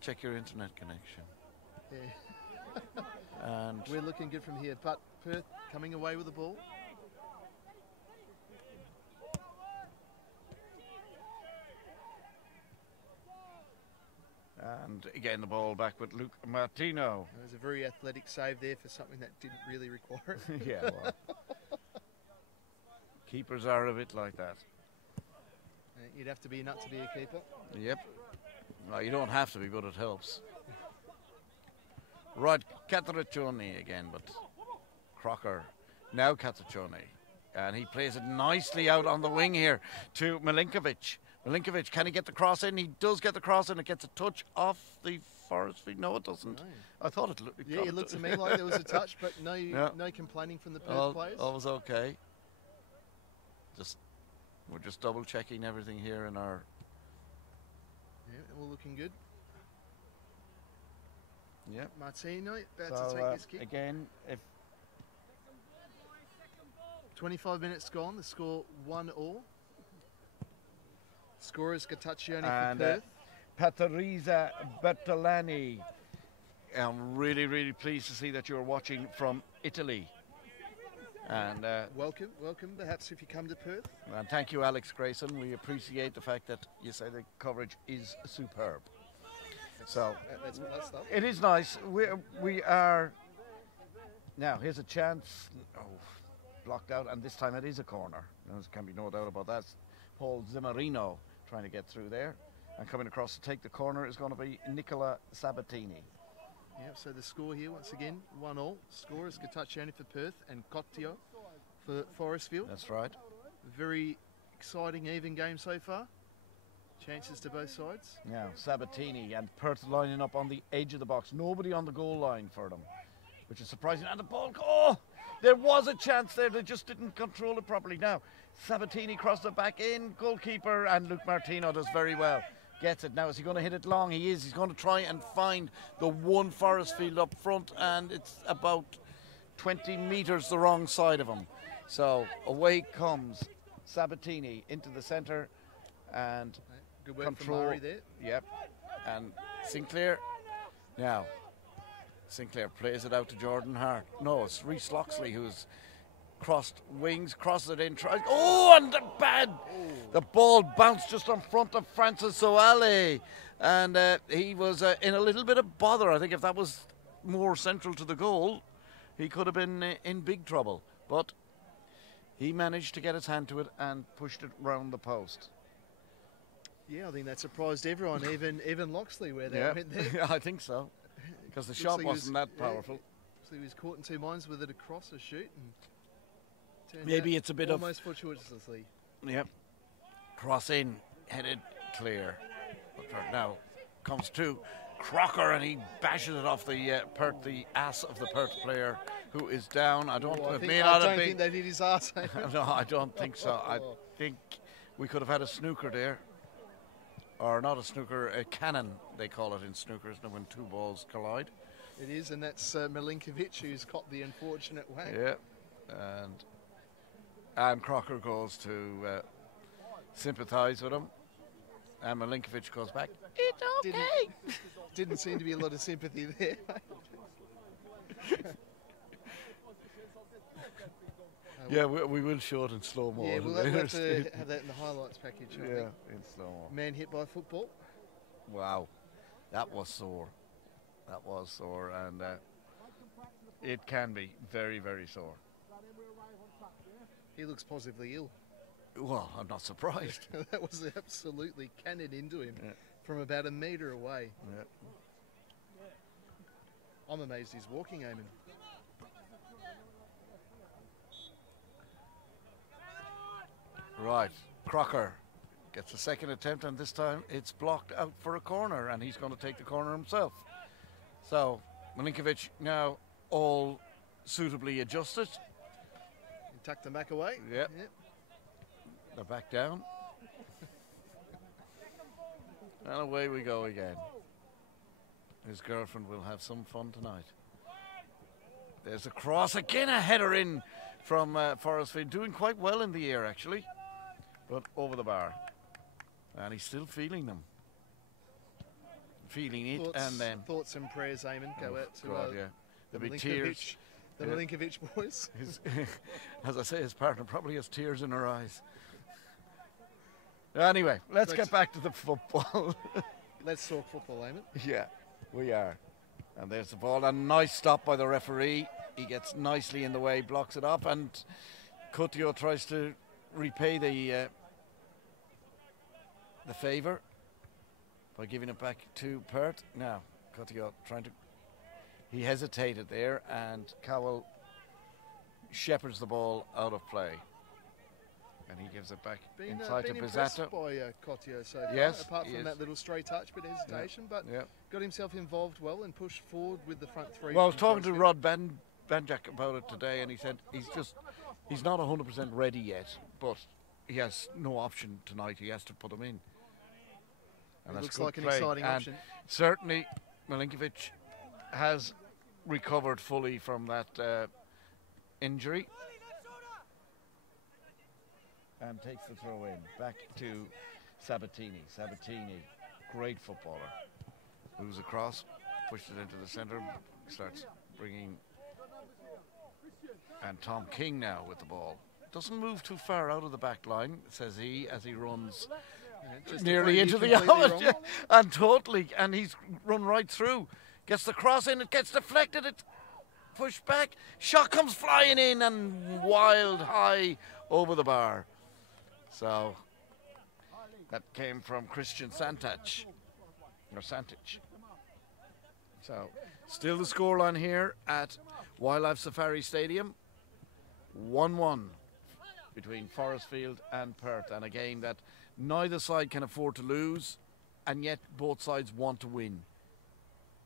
check your internet connection. Yeah. And We're looking good from here, but Perth coming away with the ball. And again, the ball back with Luke Martino. It was a very athletic save there for something that didn't really require it. Yeah, well, keepers are a bit like that. You'd have to be a nut to be a keeper. Yep. Well, you don't have to be, but it helps. Right, Cataraccioni again, but Crocker. Now Cataraccioni. And he plays it nicely out on the wing here to Milinkovic. Milinkovic, can he get the cross in? He does get the cross in. It gets a touch off the Forrestfield. No, it doesn't. No. I thought it looked. Yeah, it looked to me like there was a touch, but no complaining from the Perth players. All was okay. We're just double checking everything here in our. Yeah, all looking good. Yep. Martino about to take this kick. Again, if 25 minutes gone, the score 1-1. Scorers Gataccioni and for Perth. Patriza Bertolani. I'm really, really pleased to see that you're watching from Italy. And Welcome. Perhaps if you come to Perth. and thank you, Alex Grayson. We appreciate the fact that you say the coverage is superb. So That's stuff. it is nice. We are now. Here's a chance. Oh, blocked out, and this time it is a corner. There can be no doubt about that. Paul Zimmerino trying to get through there, and coming across to take the corner is going to be Nicola Sabatini. Yeah, so the score here once again 1-1. Scorers Gataccioni for Perth and Cotio for Forrestfield. That's right. Very exciting, even game so far. Chances to both sides. Now Sabatini and Perth lining up on the edge of the box. Nobody on the goal line for them, which is surprising. And the ball, oh, there was a chance there. They just didn't control it properly. Now Sabatini crossed it back in. Goalkeeper and Luke Martino does very well. Gets it. Now is he going to hit it long? He is. He's going to try and find the one Forrestfield up front, and it's about 20 metres the wrong side of him. So away comes Sabatini into the centre, and Good work control. from Murray there. Yep. And Sinclair. Now, Sinclair plays it out to Jordan Hart. No, it's Rhys Loxley who's crossed wings, crosses it in, tries. Oh, and the ball bounced just in front of Francis Soale. And he was in a little bit of bother. I think if that was more central to the goal, he could have been in big trouble. But he managed to get his hand to it and pushed it round the post. Yeah, I think that surprised everyone, even Loxley, where they went there. Yeah, I think so. Because the shot like wasn't that powerful. So he was caught in two minds whether to cross or shoot. And Maybe it's a bit almost fortuitously. Yep. Cross in, headed clear. Now comes to Crocker, and he bashes it off the the ass of the Perth player who is down. I don't think they did his ass. No, I don't think so. I think we could have had a snooker there. Or not a snooker, a cannon, they call it in snookers, when two balls collide. It is, and that's Milinkovic who's caught the unfortunate way. Yeah, and Crocker goes to sympathise with him, and Milinkovic goes back. It's okay. Didn't seem to be a lot of sympathy there. Yeah, we will show it in slow mo. Yeah, we'll have to have that in the highlights package. I think. In slow mo. Man hit by football. Wow, that was sore. That was sore, and it can be very, very sore. He looks positively ill. Well, I'm not surprised. That was absolutely cannon into him from about a metre away. Yeah. I'm amazed he's walking, Eamon. Right, Crocker gets a second attempt, and this time it's blocked out for a corner, and he's going to take the corner himself. So Milinkovic now all suitably adjusted. He tucked them back away. Yep. They're back down. And away we go again. His girlfriend will have some fun tonight. There's a cross, again a header in from Forrestfield, doing quite well in the air actually, but over the bar. And he's still feeling them. Feeling it and then. Thoughts and prayers, Eamon, go out to God, yeah. There'll be tears. The Milinkovic boys. As I say, his partner probably has tears in her eyes. Anyway, let's get back to the football. Let's talk football, Eamon. Yeah, we are. And there's the ball. A nice stop by the referee. He gets nicely in the way, blocks it up, and Coutinho tries to repay the favour by giving it back to Perth. Now, Coutinho trying to... He hesitated there, and Cowell shepherds the ball out of play. And he gives it back inside to Bizzato. By Coutinho so far, yes, apart from that little stray touch, bit of hesitation, but got himself involved well and pushed forward with the front three. Well, I was talking to Rod Banjak about it today, and he said he's not 100% ready yet, but he has no option tonight. He has to put him in. And it looks like an exciting option. Certainly, Milinkovic has recovered fully from that injury. And takes the throw in. Back to Sabatini. Sabatini, great footballer. Moves across, pushed it into the centre, starts bringing... And Tom King now with the ball. Doesn't move too far out of the back line, says he, as he runs nearly into the out. And he's run right through. Gets the cross in, it gets deflected, it's pushed back. Shot comes flying in and wild high over the bar. So that came from Christian Santich. So still the scoreline here at Wildlife Safari Stadium. 1-1 between Forrestfield and Perth, and a game that neither side can afford to lose, and yet both sides want to win.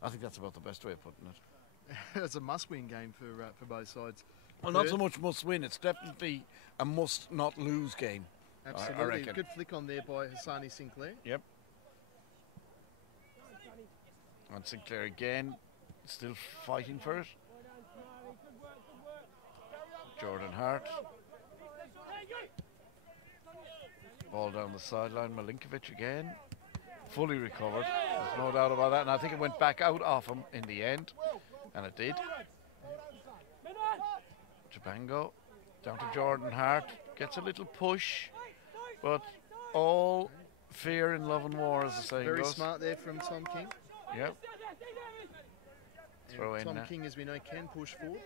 I think that's about the best way of putting it. It's a must-win game for both sides. Well, not so much must-win. It's definitely a must-not-lose game. Absolutely. I reckon. Good flick on there by Hassani Sinclair. Yep. And Sinclair again, still fighting for it. Jordan Hart. Ball down the sideline. Milinkovic again. Fully recovered. There's no doubt about that. And I think it went back out off him in the end. And it did. Jabango. Down to Jordan Hart. Gets a little push. But all fear in love and war, as the saying Very goes. smart there from Tom King. Yep. Throw in Tom now. King, as we know, can push forward.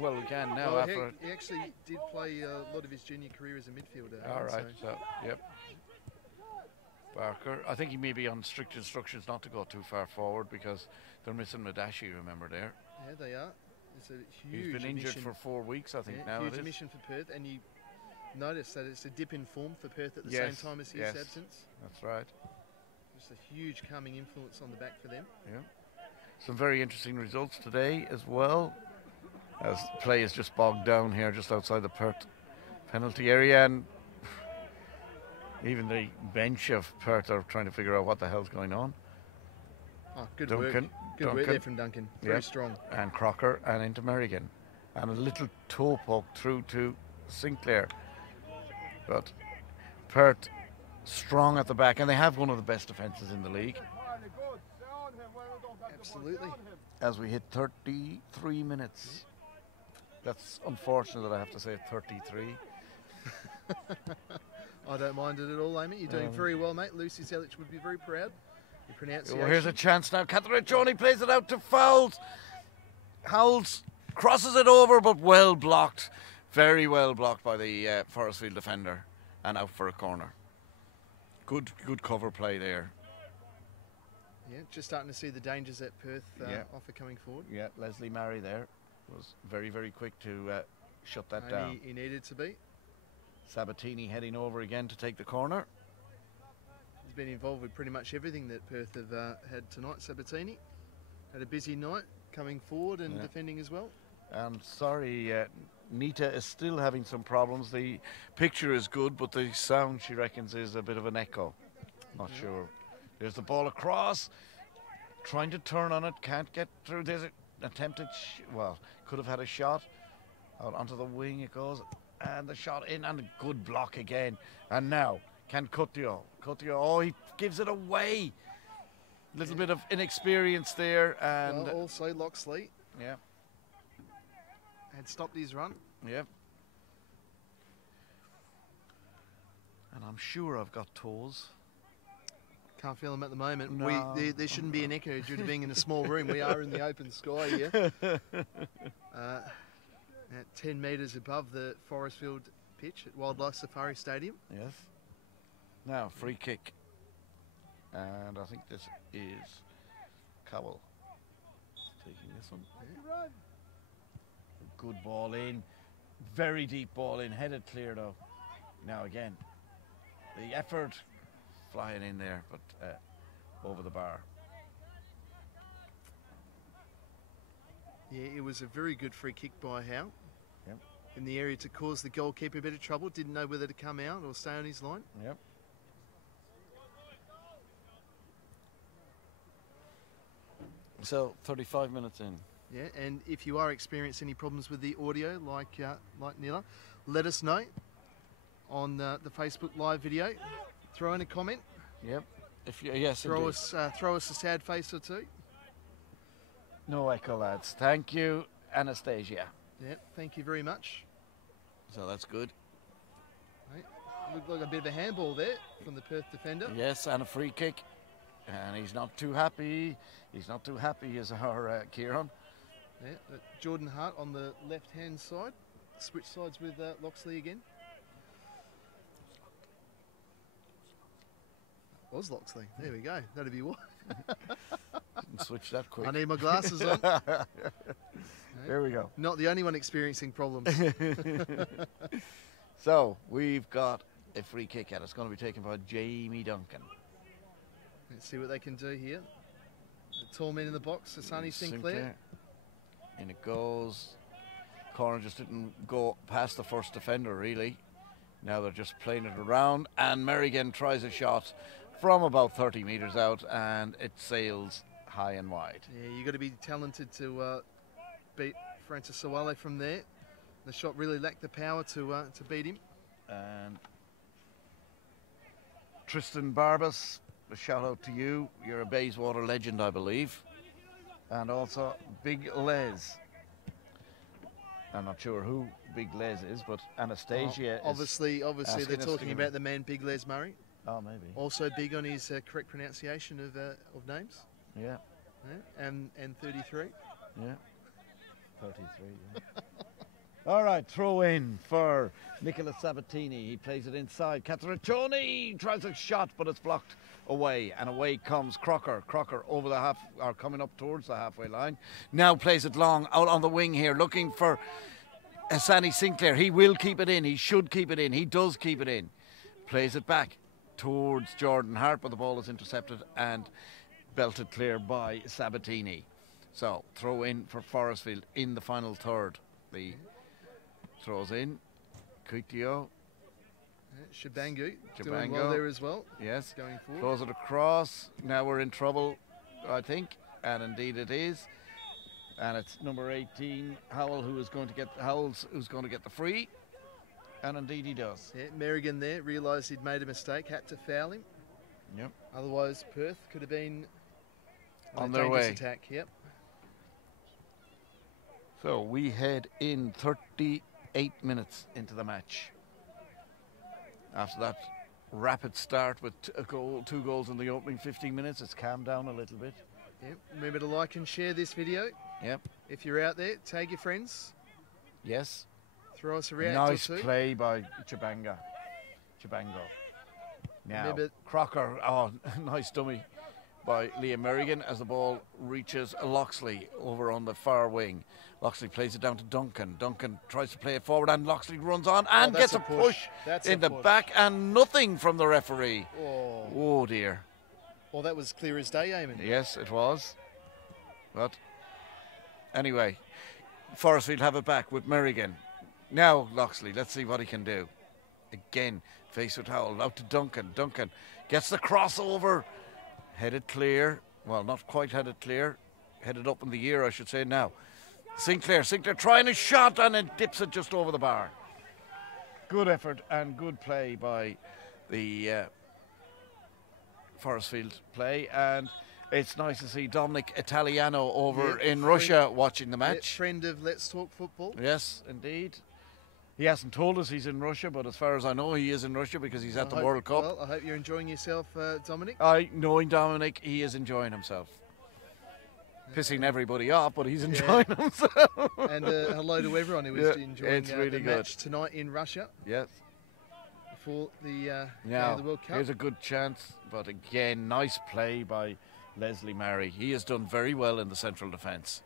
Well, we can now. Well, after he actually did play a lot of his junior career as a midfielder. all right. So, yep. Barker. I think he may be on strict instructions not to go too far forward because they're missing Madashi, remember there. Yeah, they are. It's a huge He's been injured for 4 weeks, I think, now. Huge omission for Perth, and you notice that it's a dip in form for Perth at the same time as his absence. That's right. Just a huge calming influence on the back for them. Yeah. Some very interesting results today as well, as play is just bogged down here just outside the Perth penalty area, and even the bench of Perth are trying to figure out what the hell's going on. Oh, good Duncan, work. Good work there from Duncan. Very strong. And Crocker and into Merrigan. And a little toe poke through to Sinclair. But Perth strong at the back, and they have one of the best defences in the league. Absolutely. As we hit 33 minutes. That's unfortunate that I have to say 33. I don't mind it at all, Amy. You're doing very well, mate. Lucy Selich would be very proud. Your pronunciation. Well, here's a chance now. Cataraccioni plays it out to Fowles. Howells crosses it over, but well blocked. Very well blocked by the Forrestfield defender, and out for a corner. Good cover play there. Yeah, just starting to see the dangers that Perth offer coming forward. Yeah, Leslie Murray there was very, very quick to shut that down. He needed to be. Sabatini heading over again to take the corner. He's been involved with pretty much everything that Perth have had tonight, Sabatini. Had a busy night coming forward and defending as well. And sorry, Nita is still having some problems. The picture is good, but the sound, she reckons, is a bit of an echo. Not sure. There's the ball across. Trying to turn on it, can't get through. There's an attempted, well, could have had a shot. Out onto the wing it goes. And the shot in, and a good block again. And now, can Coutinho. Oh, he gives it away. Little bit of inexperience there. And well, also Loxley. Yeah. Had stopped his run. Yep. And I'm sure I've got toes. Can't feel them at the moment. No. There shouldn't be an echo due to being in a small room. We are in the open sky here. At 10 metres above the Forrestfield pitch at Wildlife Safari Stadium. Yes. Now, free kick. And I think this is Cowell taking this one. Yeah. Good ball in. Very deep ball in. Headed clear though. Now again. The effort flying in there, but over the bar. Yeah, it was a very good free kick by Howe. Yep. In the area to cause the goalkeeper a bit of trouble. Didn't know whether to come out or stay on his line. Yep. So 35 minutes in. Yeah, and if you are experiencing any problems with the audio, like Nila, let us know on the Facebook live video. Throw in a comment. Yep. If you, yes, throw us a sad face or two. No echo, lads. Thank you, Anastasia. Yeah, thank you very much. So that's good. Right. Looked like a bit of a handball there from the Perth defender. Yes, and a free kick. And he's not too happy. He's not too happy, is our Kieran. Yeah, Jordan Hart on the left-hand side. Switch sides with Loxley again. Was Loxley. There we go. That'd be what. Didn't switch that quick. I need my glasses on. There we go. Not the only one experiencing problems. So we've got a free kick and it's going to be taken by Jamie Duncan. Let's see what they can do here. The tall man in the box, Asani Sinclair. In it goes. Corner just didn't go past the first defender, really. Now they're just playing it around, and Merrigan tries a shot from about 30 metres out, and it sails high and wide. Yeah, you've got to be talented to beat Francis Sawale from there. The shot really lacked the power to beat him. And Tristan Barbas, a shout out to you. You're a Bayswater legend, I believe. And also Big Les. I'm not sure who Big Les is, but Anastasia obviously they're talking about the man Big Les Murray. Oh, maybe. Also big on his correct pronunciation of names. Yeah. Yeah. And 33. Yeah. 33, yeah. All right, throw in for Nicola Sabatini. He plays it inside. Cataraccioni tries a shot, but it's blocked away. And away comes Crocker. Crocker over the half, or coming up towards the halfway line. Now plays it long, out on the wing here, looking for Asani Sinclair. He will keep it in. He should keep it in. He does keep it in. Plays it back towards Jordan Hart, but the ball is intercepted and belted clear by Sabatini. So, throw in for Forrestfield in the final third. The throws in. Coutinho. Shabangu doing well there as well. Yes. Going forward. Throws it across. Now we're in trouble, I think. And indeed it is. And it's number 18, Howells, who's going to get the free. And indeed he does. Yeah, Merrigan there realised he'd made a mistake, had to foul him. Yep. Otherwise Perth could have been on their way. Attack. Yep. So we head in 38 minutes into the match. After that rapid start with two goals in the opening 15 minutes, it's calmed down a little bit. Yep. Remember to like and share this video. Yep. If you're out there, tag your friends. Yes. Throw us a react Nice or two. play by Chibango. Now, Remember Crocker, nice dummy by Liam Merrigan as the ball reaches Loxley over on the far wing. Loxley plays it down to Duncan. Duncan tries to play it forward and Loxley runs on and gets a push in the back and nothing from the referee. Oh dear. Well, that was clear as day, Eamon. Yes, it was. But anyway, Forrestfield have it back with Merrigan. Now Loxley, let's see what he can do. Again, face with Howell, out to Duncan. Duncan gets the crossover. Headed clear. Well, not quite headed clear. Headed up in the air, I should say now. Sinclair trying a shot and it dips it just over the bar. Good effort and good play by the Forrestfield play, and it's nice to see Dominic Italiano over in Russia watching the match. Friend of Let's Talk Football. Yes, indeed. He hasn't told us he's in Russia, but as far as I know, he is in Russia because he's at the World Cup. Well, I hope you're enjoying yourself, Dominic. Knowing Dominic, he is enjoying himself. Pissing everybody off, but he's enjoying himself. And hello to everyone who is enjoying the match tonight in Russia. Yes. Before the World Cup. Here's a good chance, but again, nice play by Leslie Murray. He has done very well in the central defence.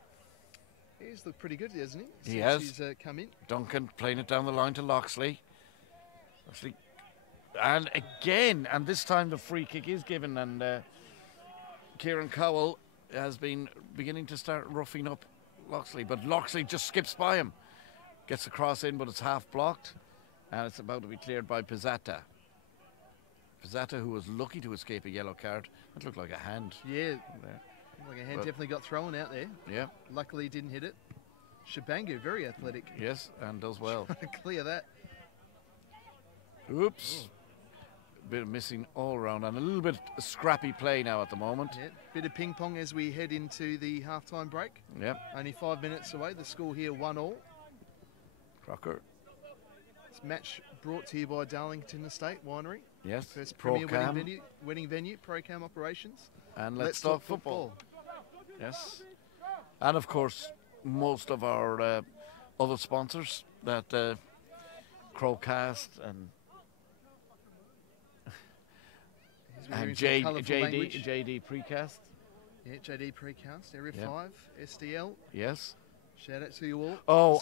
He's looked pretty good, hasn't he? He has. He's come in. Duncan playing it down the line to Loxley. And again, and this time the free kick is given, and Kieran Cowell has been beginning to start roughing up Loxley, but Loxley just skips by him. Gets the cross in, but it's half blocked, and it's about to be cleared by Pizzata. Pizzata, who was lucky to escape a yellow card. That looked like a hand. Yeah. Like a hand definitely got thrown out there. Yeah. Luckily he didn't hit it. Shabangu, very athletic. Yes, and does well. Clear that. Oops. A bit of missing all around and a little bit scrappy play now at the moment. Yeah. Bit of ping pong as we head into the half-time break. Yep. Only 5 minutes away. The score here 1-1. Crocker. This match brought to you by Darlington Estate Winery. Yes. First premier wedding venue, Procam operations. And Let's Talk Football. Yes. And of course, most of our other sponsors, that Crowcast and JD Precast. Yeah, JD Precast, Area 5, SDL. Yes. Shout out to you all. Oh,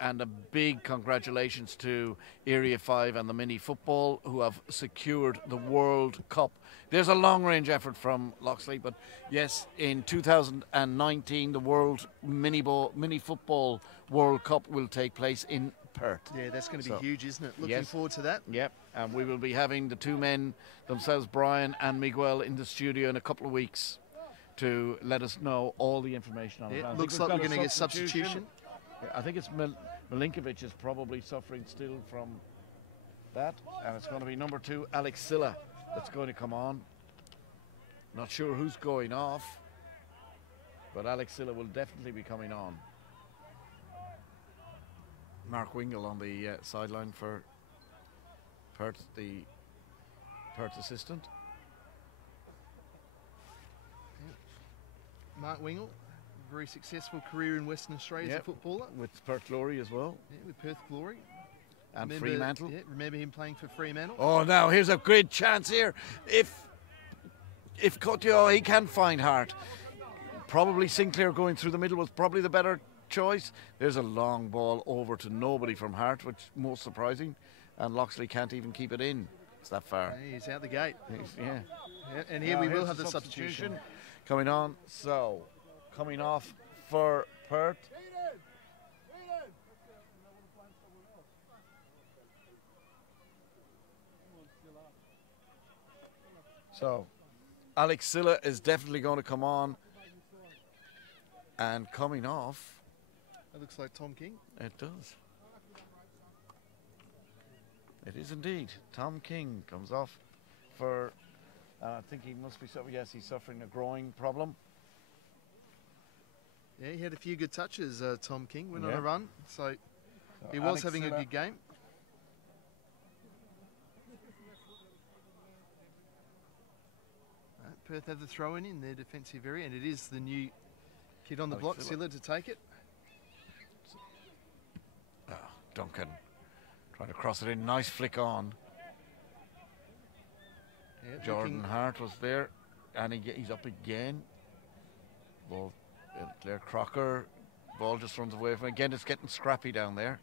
and a big congratulations to Area 5 and the mini football, who have secured the World Cup. There's a long-range effort from Loxley, but yes, in 2019, the World Mini Football World Cup will take place in Perth. Yeah, that's going to be huge, isn't it? Looking forward to that. Yep, and we will be having the two men themselves, Brian and Miguel, in the studio in a couple of weeks to let us know all the information on it. It looks like we're going to get substitution. Yeah, I think it's Milinkovic is probably suffering still from that, and it's going to be number 2, Alex Silla, that's going to come on. Not sure who's going off, but Alex Silla will definitely be coming on. Mark Wingle on the sideline for Perth, the Perth assistant. Mark Wingle, very successful career in Western Australia as a footballer. With Perth Glory as well. Yeah, with Perth Glory. And Fremantle. Yeah, remember him playing for Fremantle. Oh, now here's a great chance here. If Couture, he can find Hart. Probably Sinclair going through the middle was probably the better choice. There's a long ball over to nobody from Hart, which is most surprising. And Loxley can't even keep it in. It's that far. Yeah, he's out the gate. Yeah. And here we will have the substitution. Coming on, so coming off for Perth. So Alex Silla is definitely going to come on. And coming off. That looks like Tom King. It does. It is indeed. Tom King comes off for, I think he must be suffering, yes, he's suffering a groin problem. Yeah, he had a few good touches, Tom King, went on Yeah. a run, so he was Alex having a Silla. good game. Perth have the throw-in in their defensive area, and it is the new kid on the Alex block, Silla. Silla, to take it. Duncan trying to cross it in. Nice flick on. Yeah, Jordan Hart was there, and he's up again. Ball, Claire Crocker. Ball just runs away from him. Again, it's getting scrappy down there.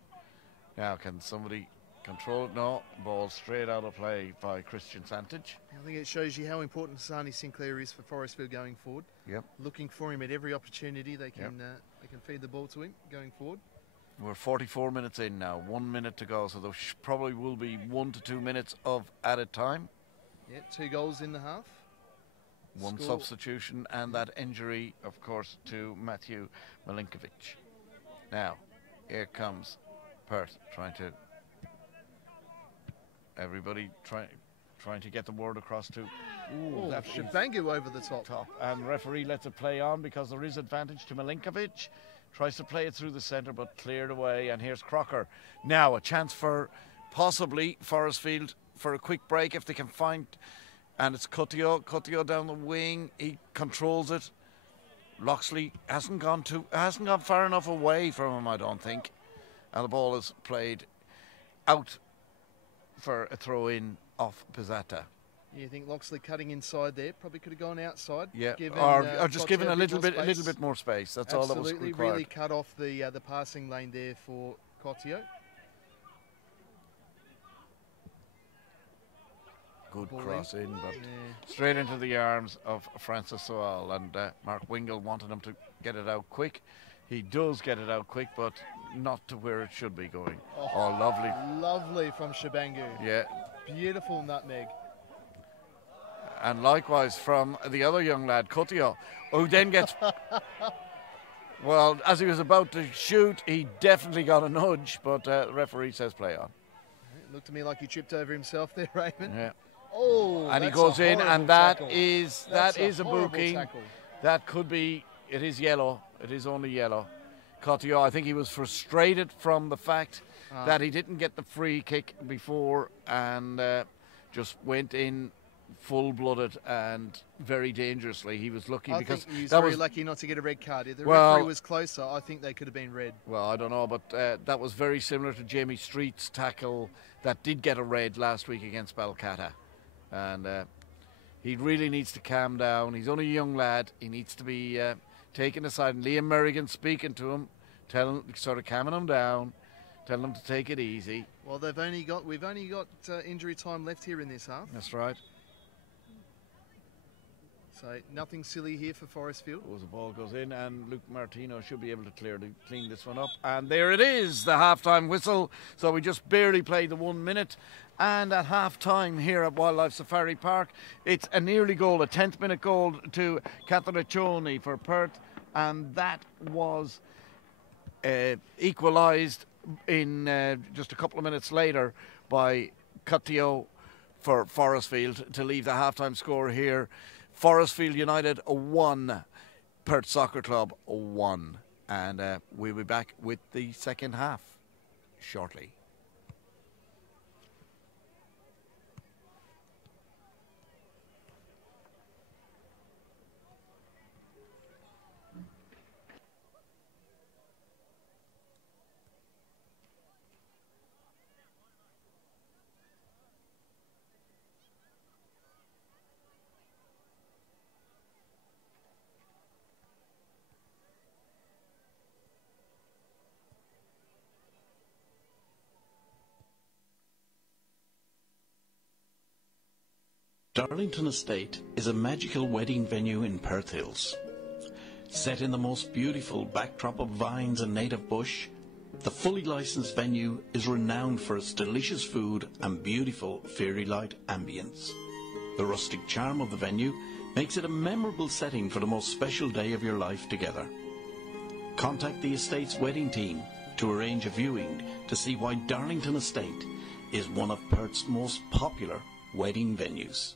Now, can somebody control it? No. Ball straight out of play by Christian Santage. I think it shows you how important Sani Sinclair is for Forrestfield going forward. Yep. Looking for him at every opportunity they can feed the ball to him going forward. We're 44 minutes in now. 1 minute to go, so there probably will be 1 to 2 minutes of added time. Yeah, 2 goals in the half. One Score. substitution, and that injury, of course, to Matthew Milinkovic. Now, here comes Perth trying to. Everybody trying to get the word across to. Ooh, that is Shabangu over the top. And the referee lets it play on because there is advantage to Milinkovic. Tries to play it through the centre, but cleared away. And here's Crocker. Now a chance for possibly Forrestfield for a quick break if they can find. And it's Cutio down the wing. He controls it. Loxley hasn't gone far enough away from him, I don't think. And the ball is played out for a throw in off Pizzata. You think Loxley cutting inside there probably could have gone outside? Yeah, given, or just Cotio given a little more bit space. more space. That's all that was Absolutely, required. really cut off the passing lane there for Cotio. Good Ball cross in, but Yeah. straight into the arms of Francis Soal, and Mark Wingle wanted him to get it out quick. He does get it out quick, but not to where it should be going. Oh, lovely. Lovely from Shabangu. Yeah, Beautiful nutmeg. and likewise from the other young lad, Cutio, who then gets... Well, as he was about to shoot, he definitely got a nudge, but the referee says play on. It looked to me like he tripped over himself there, Raymond. Yeah. Oh, And he that's goes a in, horrible and that tackle. is That's a horrible booking. tackle. That could be, it is yellow. It is only yellow. Cotio, I think he was frustrated from the fact that he didn't get the free kick before and just went in full-blooded and very dangerously. He was lucky I because think he was that very was lucky not to get a red card. If the Well- referee was closer, I think they could have been red. well, I don't know, but that was very similar to Jamie Street's tackle that did get a red last week against Balcatta. And he really needs to calm down. He's only a young lad. He needs to be taken aside. And Liam Merrigan speaking to him, sort of calming him down, telling him to take it easy. Well, we've only got injury time left here in this half. That's right. So nothing silly here for Forrestfield. The ball goes in, and Luke Martino should be able to clean this one up. And there it is, the half-time whistle. So we just barely played the 1 minute. And at half-time here at Wildlife Safari Park, it's a nearly goal, a 10th minute goal to Cataraccioni for Perth. And that was equalised in just a couple of minutes later by Cutio for Forrestfield to leave the half-time score here. Forrestfield United 1, Perth Soccer Club 1. And we'll be back with the second half shortly. Darlington Estate is a magical wedding venue in Perth Hills. Set in the most beautiful backdrop of vines and native bush, the fully licensed venue is renowned for its delicious food and beautiful fairy light ambience. The rustic charm of the venue makes it a memorable setting for the most special day of your life together. Contact the estate's wedding team to arrange a viewing to see why Darlington Estate is one of Perth's most popular wedding venues.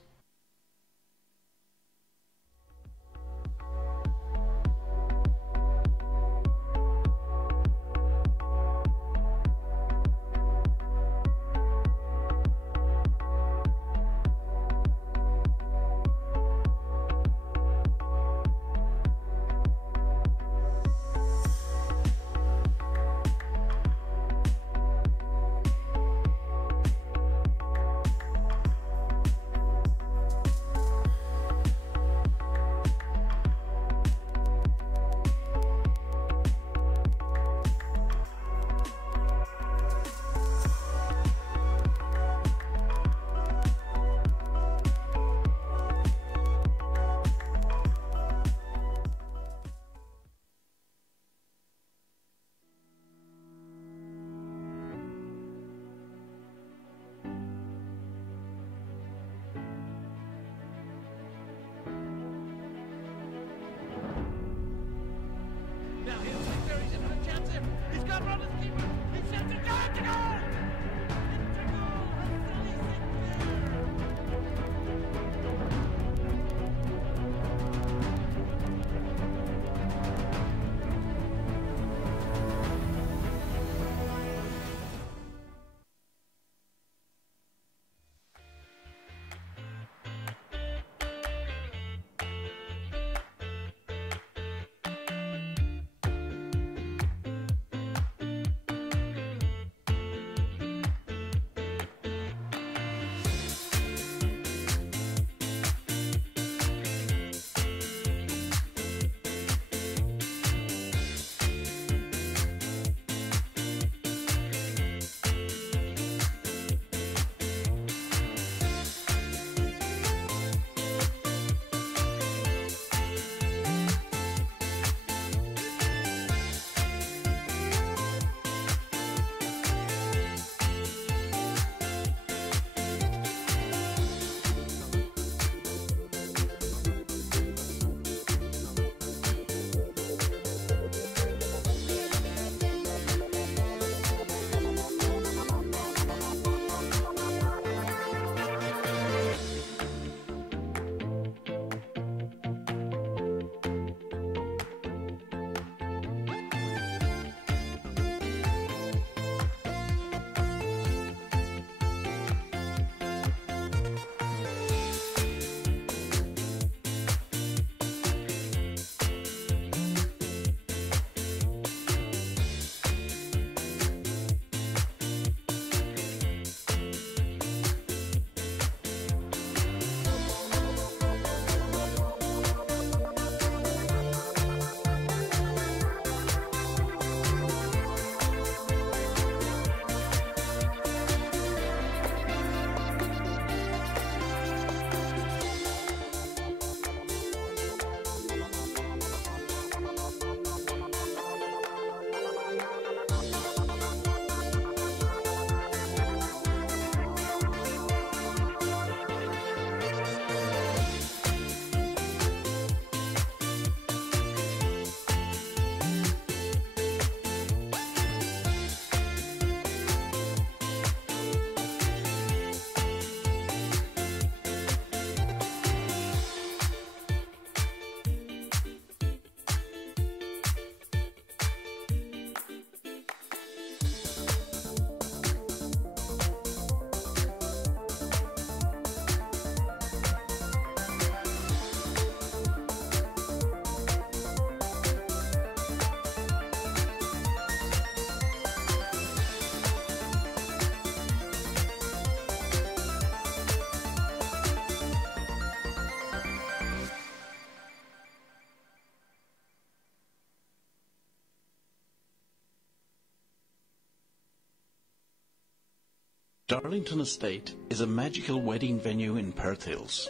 Darlington Estate is a magical wedding venue in Perth Hills.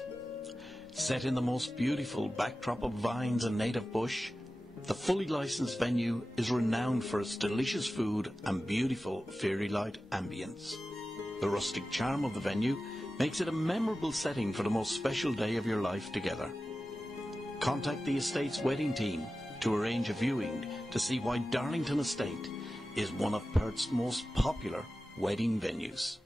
Set in the most beautiful backdrop of vines and native bush, the fully licensed venue is renowned for its delicious food and beautiful fairy light ambience. The rustic charm of the venue makes it a memorable setting for the most special day of your life together. Contact the estate's wedding team to arrange a viewing to see why Darlington Estate is one of Perth's most popular wedding venues.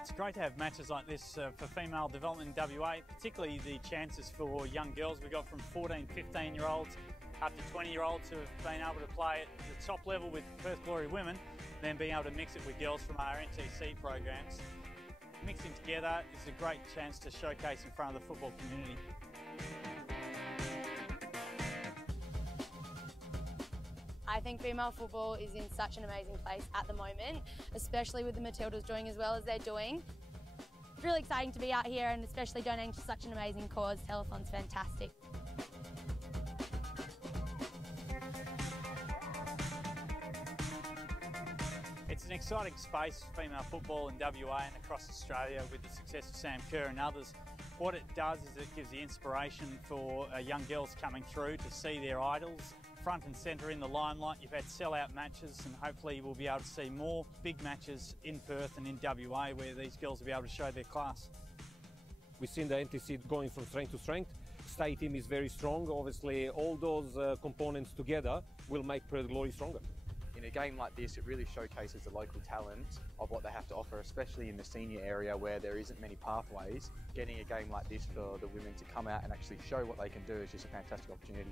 It's great to have matches like this for female development in WA, particularly the chances for young girls. We've got from 14, 15-year-olds up to 20-year-olds who have been able to play at the top level with Perth Glory women, then being able to mix it with girls from our NTC programs. Mixing together is a great chance to showcase in front of the football community. I think female football is in such an amazing place at the moment, especially with the Matildas doing as well as they're doing. It's really exciting to be out here and especially donating to such an amazing cause. Telethon's fantastic. It's an exciting space for female football in WA and across Australia with the success of Sam Kerr and others. What it does is it gives the inspiration for young girls coming through to see their idols front and centre in the limelight. You've had sell-out matches and hopefully we'll be able to see more big matches in Perth and in WA where these girls will be able to show their class. We've seen the NTC going from strength to strength. State team is very strong. Obviously all those components together will make Perth Glory stronger. In a game like this, it really showcases the local talent of what they have to offer, especially in the senior area where there isn't many pathways. Getting a game like this for the women to come out and actually show what they can do is just a fantastic opportunity.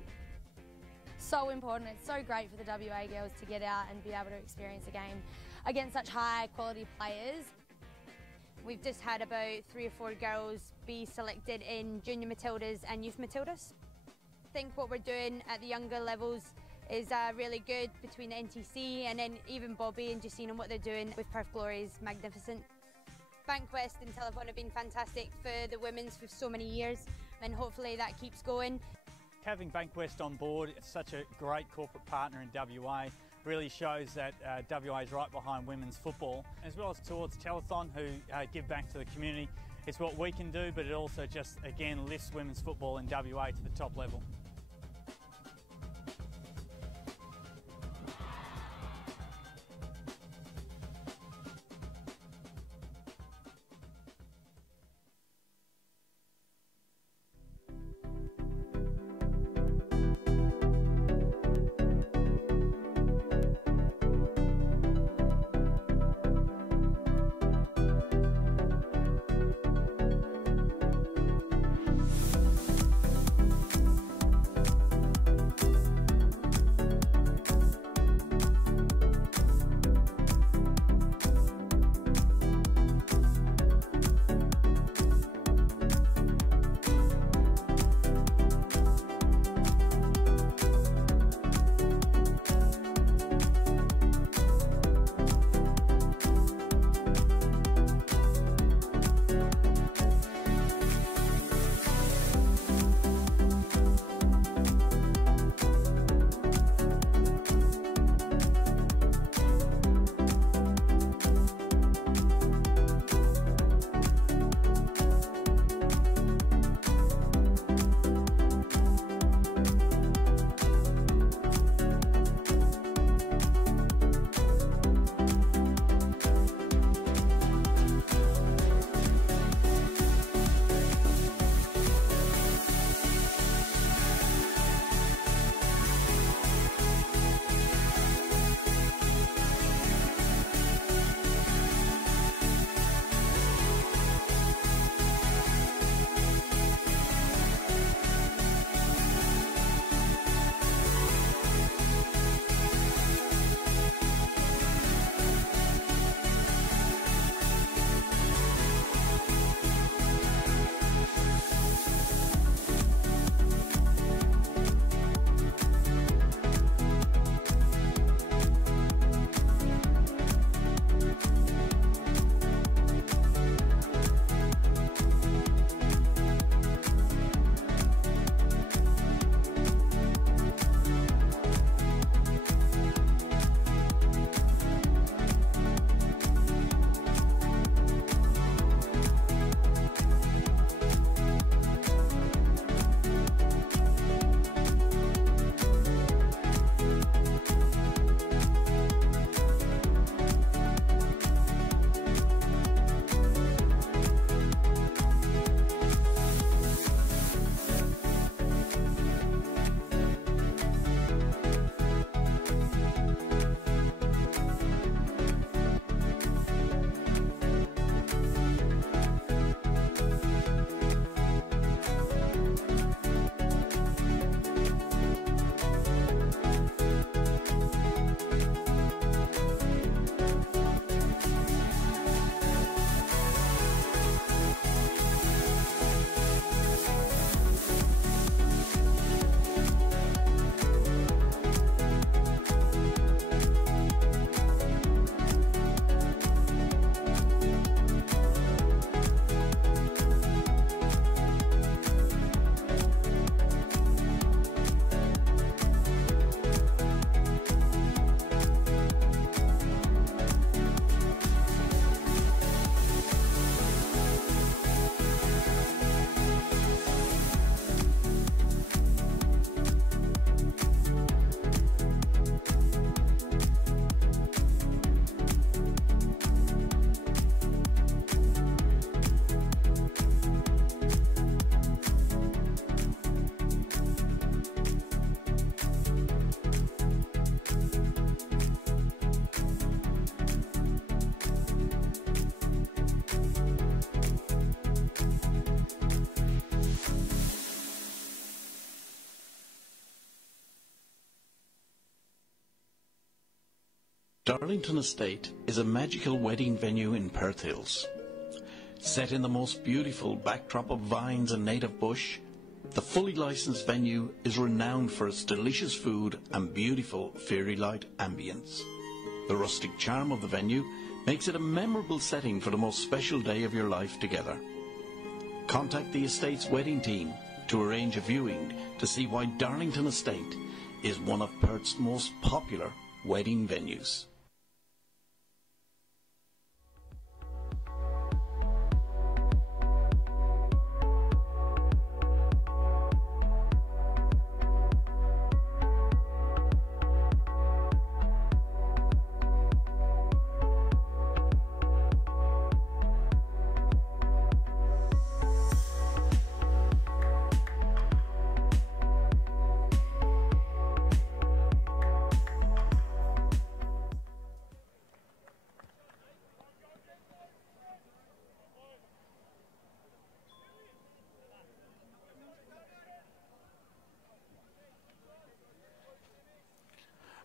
So important. It's so great for the WA girls to get out and be able to experience a game against such high quality players. We've just had about 3 or 4 girls be selected in Junior Matildas and Youth Matildas. I think what we're doing at the younger levels is really good between the NTC and then even Bobby and Justine and what they're doing with Perth Glory is magnificent. Bankwest and Telethon have been fantastic for the women's for so many years and hopefully that keeps going. Having Bankwest on board, it's such a great corporate partner in WA, really shows that WA is right behind women's football, as well as towards Telethon who give back to the community. It's what we can do, but it also just, again, lifts women's football in WA to the top level. Darlington Estate is a magical wedding venue in Perth Hills. Set in the most beautiful backdrop of vines and native bush, the fully licensed venue is renowned for its delicious food and beautiful fairy light ambience. The rustic charm of the venue makes it a memorable setting for the most special day of your life together. Contact the estate's wedding team to arrange a viewing to see why Darlington Estate is one of Perth's most popular wedding venues.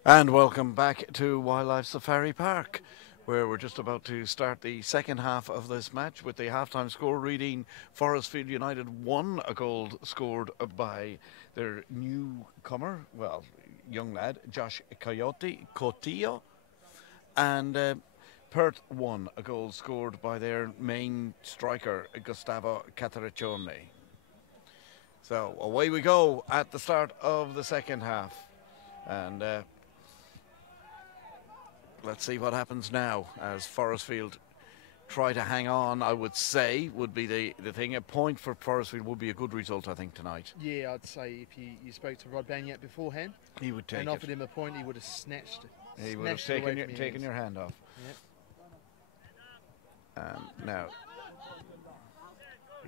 And welcome back to Wildlife Safari Park, where we're just about to start the second half of this match with the halftime score reading Forrestfield United 1, a goal scored by their newcomer, well, young lad, Josh Cotillo, and Perth 1, a goal scored by their main striker, Gustavo Cataraccione. So away we go at the start of the second half, and let's see what happens now as Forrestfield try to hang on. I would say would be the thing. A point for Forrestfield would be a good result, I think, tonight. Yeah, I'd say if you spoke to Rod Banyat beforehand, he would take and it. Offered him a point, he would have snatched it. He would have taken your hand off. Yep. Now,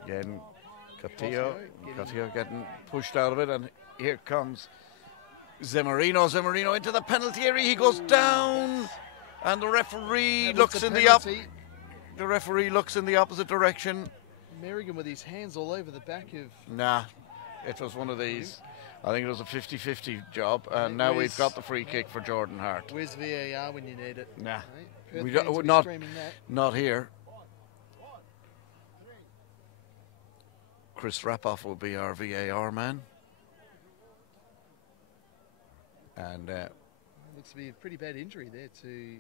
again, Cotillo getting pushed out of it, and here comes Zemarino into the penalty area. He goes down, and the referee looks in the referee looks in the opposite direction. Merrigan with his hands all over the back of. Nah, it was one of these. I think it was a 50-50 job, and now we've got the free kick for Jordan Hart. Where's VAR when you need it? Nah, right? we don't, not here. Chris Rapoff will be our VAR man. And looks to be a pretty bad injury there to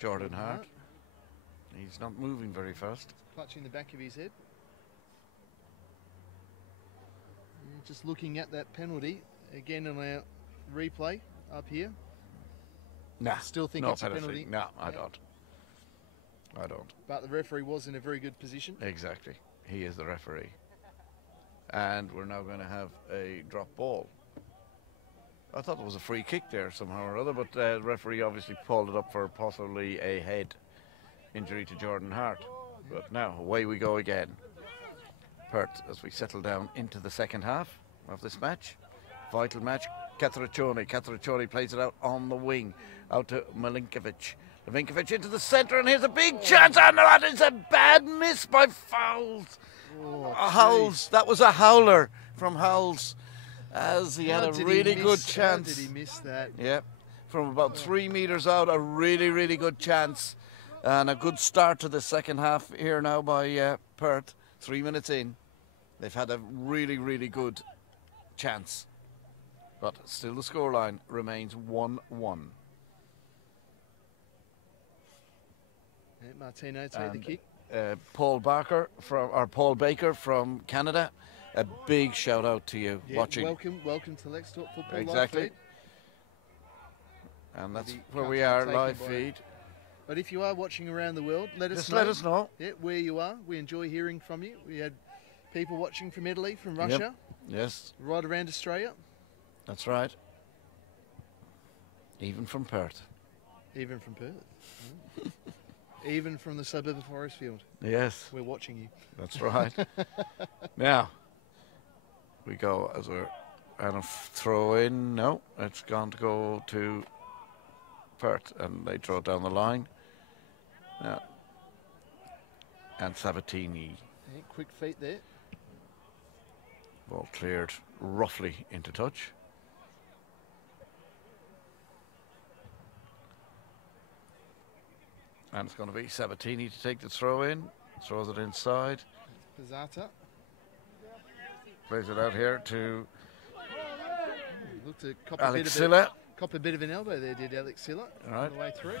Jordan Hart. He's not moving very fast. Clutching the back of his head. Yeah, just looking at that penalty again on our replay up here. Nah, still think no it's a penalty. No, I don't. But the referee was in a very good position. Exactly, he is the referee. And we're now going to have a drop ball. I thought there was a free kick there somehow or other, but the referee obviously pulled it up for possibly a head injury to Jordan Hart. But now, away we go again. Perth, as we settle down into the second half of this match. Vital match. Cataraccione plays it out on the wing, out to Milinkovic. Milinkovic into the centre, and here's a big chance, and that is a bad miss by Fowles. Howells, that was a howler from Howells, as he had a really good chance. How did he miss that? Yeah, from about 3 metres out, a really, really good chance. And a good start to the second half here now by Perth. 3 minutes in. They've had a really, really good chance. But still the scoreline remains 1-1. Yeah, Martino take the kick. Paul Baker from Canada. A big shout out to you watching. Welcome to Let's Talk Football. Exactly. Live feed. And that's where we are, live feed. But if you are watching around the world, let us know. Yeah, where you are. We enjoy hearing from you. We had people watching from Italy, from Russia. Yep. Yes. Right around Australia. That's right. Even from Perth. Even from Perth. Even from the suburb of Forrestfield. Yes. We're watching you. That's right. Now, we go as we're and a throw in. No, it's going to go to Perth, and they throw it down the line. Yeah. And Sabatini. Yeah, quick feet there. Ball cleared roughly into touch. And it's going to be Sabatini to take the throw in. Throws it inside. Pizzata. Plays it out here to Looked to cop Alex Silla. Cop a bit of an elbow there, did Alex Silla, on the way through.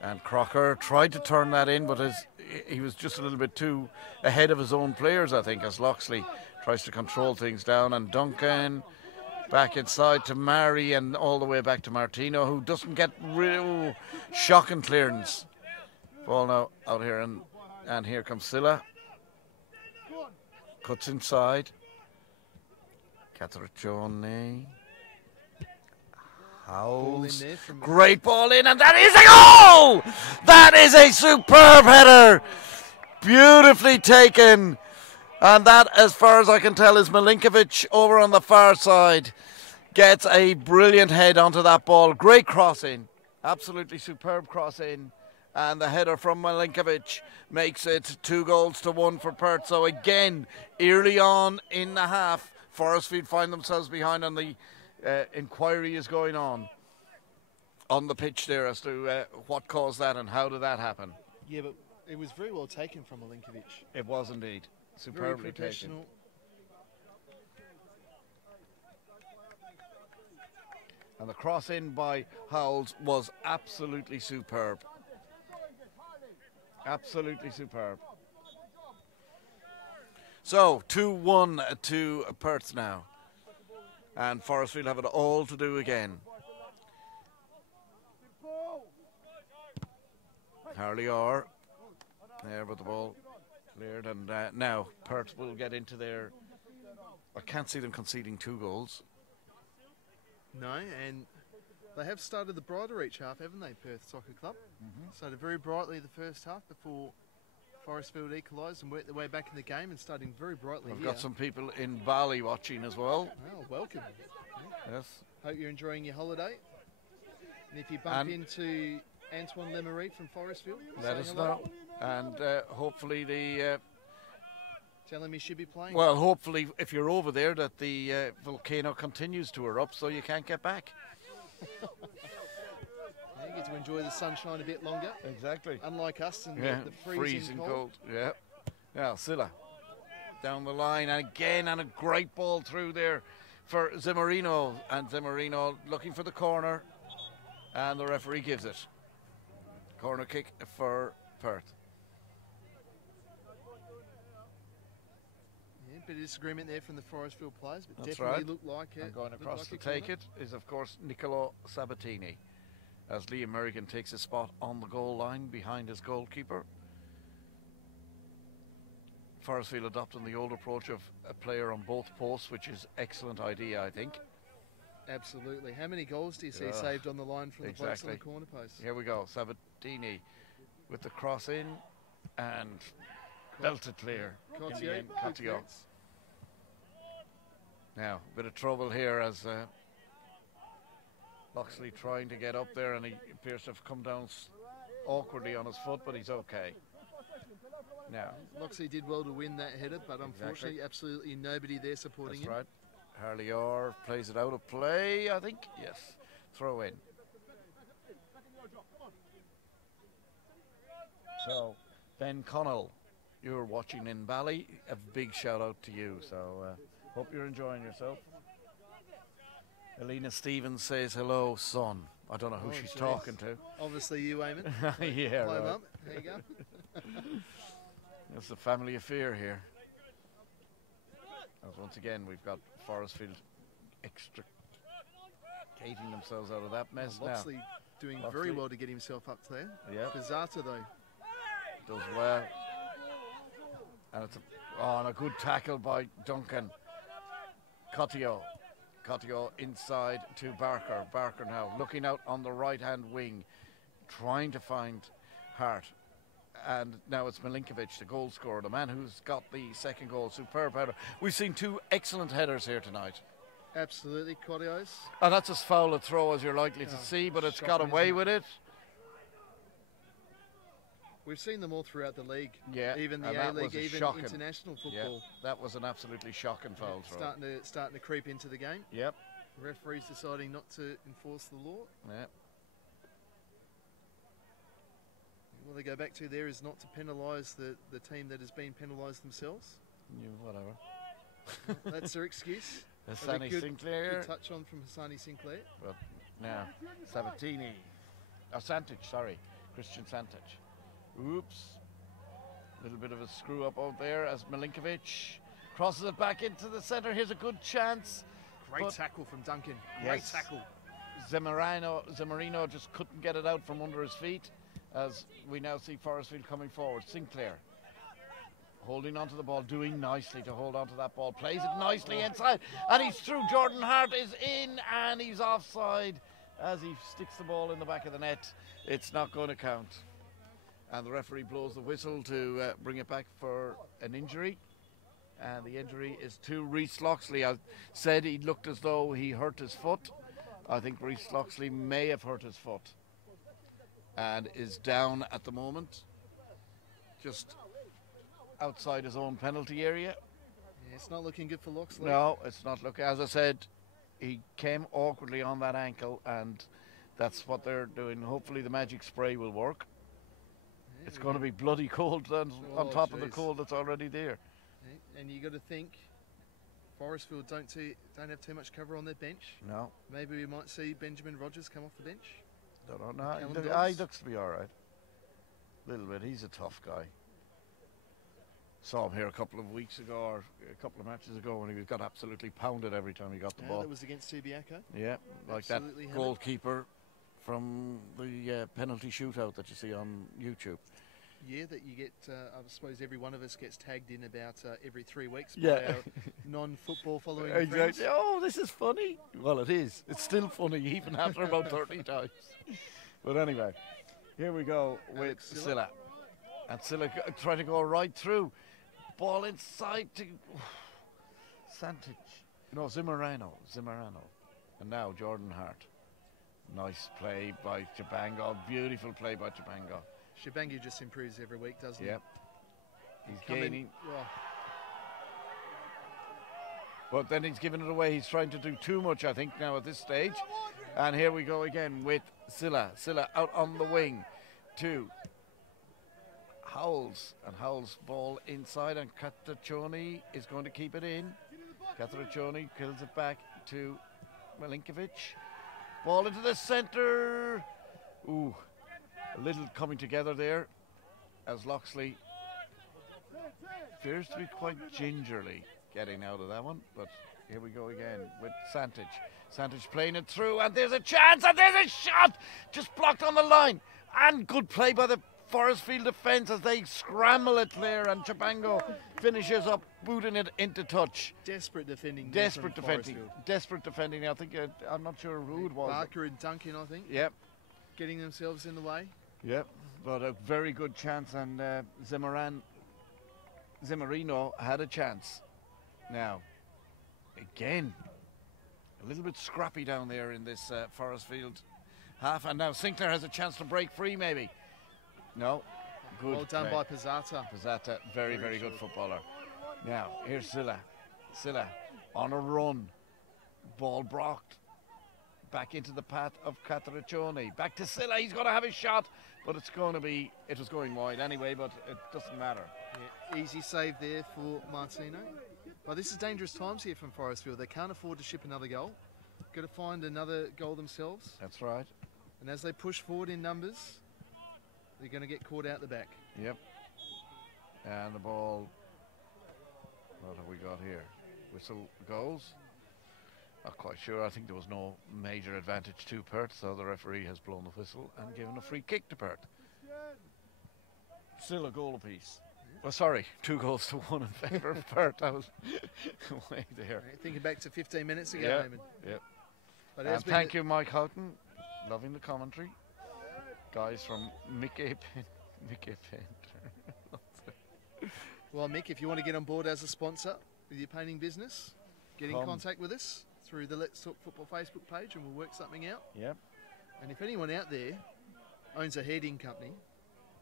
And Crocker tried to turn that in, but he was just a little bit too ahead of his own players, I think, as Loxley tries to control things down. And Duncan back inside to Mary and all the way back to Martino, who doesn't get real shocking clearance. Ball now out here, and here comes Silla. Cuts inside. Cateraccione. Howes. Great ball in, and that is a goal! That is a superb header. Beautifully taken. And that, as far as I can tell, is Milinkovic over on the far side. Gets a brilliant head onto that ball. Great cross in. Absolutely superb cross in. And the header from Milinkovic makes it 2-1 for Perth. So again, early on in the half, Forrestfield find themselves behind, and the inquiry is going on the pitch there as to what caused that and how did that happen. Yeah, but it was very well taken from Milinkovic. It was indeed. Superbly taken. And the cross in by Howells was absolutely superb. Absolutely superb. So 2-1 to Perth now. And Forrestfield have it all to do again. Harley Orr there with the ball cleared, and now Perth will get into their... I can't see them conceding 2 goals. No, and they have started the brighter each half, haven't they, Perth Soccer Club? Started very brightly the first half before Forrestfield equalised and worked their way back in the game, and starting very brightly We've here. got some people in Bali watching as well. Well, welcome. Yes. Hope you're enjoying your holiday. And if you bump into Antoine Lemery from Forrestfield, let us know. And hopefully the... tell him he should be playing. Well, hopefully if you're over there that the volcano continues to erupt so you can't get back. You get to enjoy the sunshine a bit longer. Exactly. Unlike us and the freezing cold. Yeah. Now Silla down the line, and again, and a great ball through there for Zimmerino, and Zimmerino looking for the corner, and the referee gives it. Corner kick for Perth. Yeah, bit of disagreement there from the Forrestfield players, but That's definitely right. looked like it. And going across to take it is, of course, Niccolo Sabatini, as Liam Merrigan takes his spot on the goal line behind his goalkeeper. Forrestfield adopting the old approach of a player on both posts, which is excellent idea, I think. Absolutely. How many goals do you see saved on the line from the blokes on the corner post? Here we go. Sabatini with the cross in and belted clear. Cotio. Now, a bit of trouble here as Loxley trying to get up there, and he appears to have come down awkwardly on his foot, but he's okay. Now, Loxley did well to win that header, but unfortunately, absolutely nobody there supporting him. That's right. Harley Orr plays it out of play, I think. Yes. Throw in. So, Ben Connell, you're watching in Bali. A big shout out to you. So, hope you're enjoying yourself. Elena Stevens says, hello, son. I don't know who she's talking to. Obviously you, Eamon. Yeah, Hello, right. Mum. There you go. It's a family affair here. As once again, we've got Forrestfield extricating themselves out of that mess now. Loxley doing very well to get himself up there. Yeah. Pizzata, though, does well. And it's a good tackle by Duncan. Cotio inside to Barker. Barker now looking out on the right-hand wing, trying to find Hart. And now it's Milinkovic, the goal scorer, the man who's got the second goal. Superb header. We've seen 2 excellent headers here tonight. Absolutely, Cotio's. And that's as foul a throw as you're likely to see, but it's got away with it. We've seen them all throughout the league. Yeah, even the A-League, even international football. Yeah, that was an absolutely shocking foul throw. Starting to creep into the game. Yep. Referees deciding not to enforce the law. Yeah. What they go back to there is not to penalise the team that has been penalised themselves. Yeah, whatever. That's their excuse. Hassani Sinclair. Good touch on from Hassani Sinclair. But now, Sabatini. Oh, Santic, sorry. Christian Santic. Oops. Little bit of a screw up out there as Milinkovic crosses it back into the centre. Here's a good chance. Great tackle from Duncan. Great tackle. Zemarino just couldn't get it out from under his feet as we now see Forrestfield coming forward. Sinclair holding onto the ball, doing nicely to hold onto that ball. Plays it nicely inside and he's through. Jordan Hart is in and he's offside as he sticks the ball in the back of the net. It's not going to count. And the referee blows the whistle to bring it back for an injury. And the injury is to Reece Loxley. I said he looked as though he hurt his foot. I think Reece Loxley may have hurt his foot and is down at the moment, just outside his own penalty area. Yeah, it's not looking good for Loxley. No, it's not looking. As I said, he came awkwardly on that ankle, and that's what they're doing. Hopefully the magic spray will work. Yeah, it's going to be bloody cold on top of the cold that's already there. Yeah, and you got to think, Forrestfield don't have too much cover on their bench. No. Maybe we might see Benjamin Rogers come off the bench. Don't know. He looks to be all right. A little bit. He's a tough guy. Saw him here a couple of weeks ago, or a couple of matches ago, when he got absolutely pounded every time he got the ball. That was against Subiaco. Yeah, like absolutely that goalkeeper from the penalty shootout that you see on YouTube. Yeah, that you get, I suppose every one of us gets tagged in about every 3 weeks by our non-football following exactly. friends. Oh, this is funny. Well, it is. It's still funny, even after about 30 times. But anyway, here we go with Silla. And Silla trying to go right through. Ball inside to Santic. No, Zimmerano. And now Jordan Hart. Nice play by Chabango. Beautiful play by Chabango. Shabangu just improves every week, doesn't he? Yep. He's gaining. Oh. But then he's giving it away. He's trying to do too much, I think, now at this stage. And here we go again with Silla. Silla out on the wing to Howells. And Howells' ball inside, and Catriccioni is going to keep it in. Catriccioni kills it back to Milinkovic. Ball into the centre. Ooh. A little coming together there as Loxley appears to be quite gingerly getting out of that one. But here we go again with Santic. Santic playing it through, and there's a chance, and there's a shot just blocked on the line. And good play by the Forrestfield defence as they scramble it there, and Chabango finishes up booting it into touch. Desperate defending. Desperate defending. I think I'm not sure who it was. Barker and Duncan, I think. Yep. Getting themselves in the way. Yep, but a very good chance, and Zemarino had a chance. Now, again, a little bit scrappy down there in this Forrestfield half, and now Sinclair has a chance to break free, maybe. No, good. Well done by Pizzata. Pizzata, very good footballer. Now, here's Silla. Silla on a run. Ball blocked. Back into the path of Catriccioni. Back to Silla. He's going to have a shot, but it was going wide anyway, but it doesn't matter. Yeah, easy save there for Martino. Well, this is dangerous times here from Forrestfield. They can't afford to ship another goal. Got to find another goal themselves. That's right. And as they push forward in numbers, they're going to get caught out the back. Yep. And the ball, what have we got here? Whistle goes. Not quite sure. I think there was no major advantage to Perth, so the referee has blown the whistle and given a free kick to Perth. Still a goal apiece. Well, sorry, 2 goals to 1 in favour of Perth. I was way there. Right, thinking back to 15 minutes ago, yeah, Eamon. Yep. But and thank you, Mike Houghton. Loving the commentary. Guys from Mickey Painter. Well, Mick, if you want to get on board as a sponsor with your painting business, get in contact with us through the Let's Talk Football Facebook page and we'll work something out. Yep. And if anyone out there owns a heating company,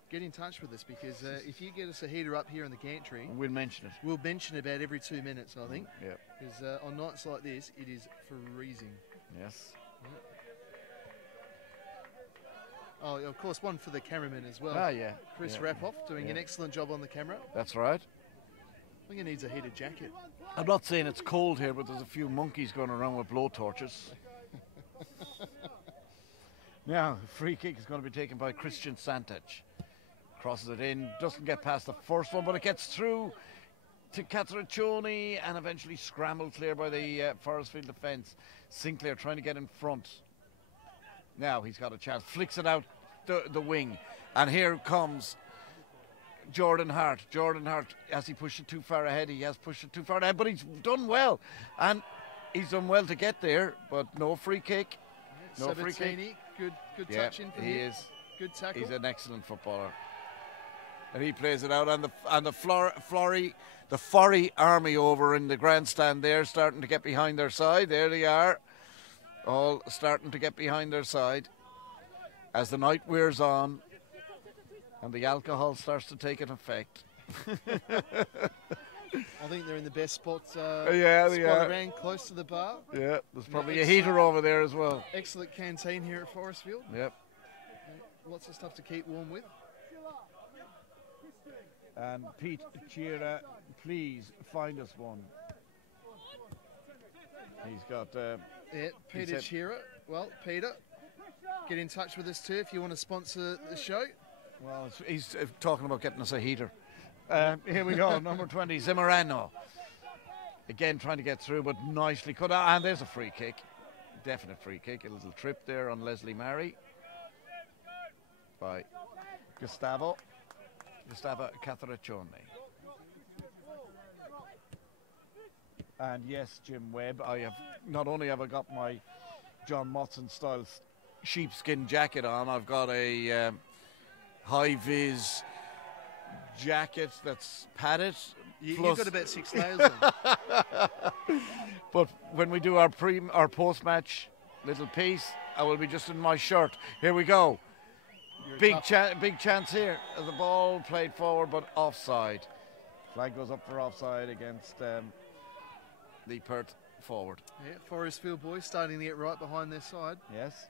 get in touch with us, because if you get us a heater up here in the gantry, we'll mention it. We'll mention about every 2 minutes, I think. Yep. Because on nights like this, it is freezing. Yes. Oh, of course, one for the cameraman as well. Ah, yeah. Chris yeah. Rapoff doing an excellent job on the camera. That's right. I think he needs a heated jacket. I'm not saying it's cold here, but there's a few monkeys going around with blowtorches. Now, free kick is going to be taken by Christian Santich. Crosses it in, doesn't get past the first one, but it gets through to Catraccioni and eventually scrambled clear by the Forrestfield defence. Sinclair trying to get in front. Now he's got a chance, flicks it out the wing, and here comes Jordan Hart. Jordan Hart, has he pushed it too far ahead? He has pushed it too far ahead, but he's done well, and he's done well to get there, but no free kick. No free kick. Good touch in from he him. is. Good tackle. He's an excellent footballer. And he plays it out, and the Forry army over in the grandstand there, starting to get behind their side. There they are, all starting to get behind their side as the night wears on and the alcohol starts to take an effect. I think they're in the best spot. Yeah, they spot are. around close to the bar. Yeah, there's probably a heater over there as well. Excellent canteen here at Forrestfield. Yep. Lots of stuff to keep warm with. And Pete Chiera, please find us one. He's got. Peter Chiera. Well, Peter, get in touch with us too if you want to sponsor the show. Well, he's talking about getting us a heater. Here we go, number 20, Zimmerano. Again, trying to get through, but nicely cut out. And there's a free kick. Definite free kick. A little trip there on Leslie Murray by Gustavo Catraccioni. And yes, Jim Webb, not only have I got my John Motson style sheepskin jacket on, I've got a high-vis jacket that's padded. You've got about 6 layers on. But when we do our post-match little piece, I will be just in my shirt. Here we go. Big chance here. The ball played forward, but offside. Flag goes up for offside against the Perth forward. Yeah, Forrestfield boys starting to get right behind their side. Yes.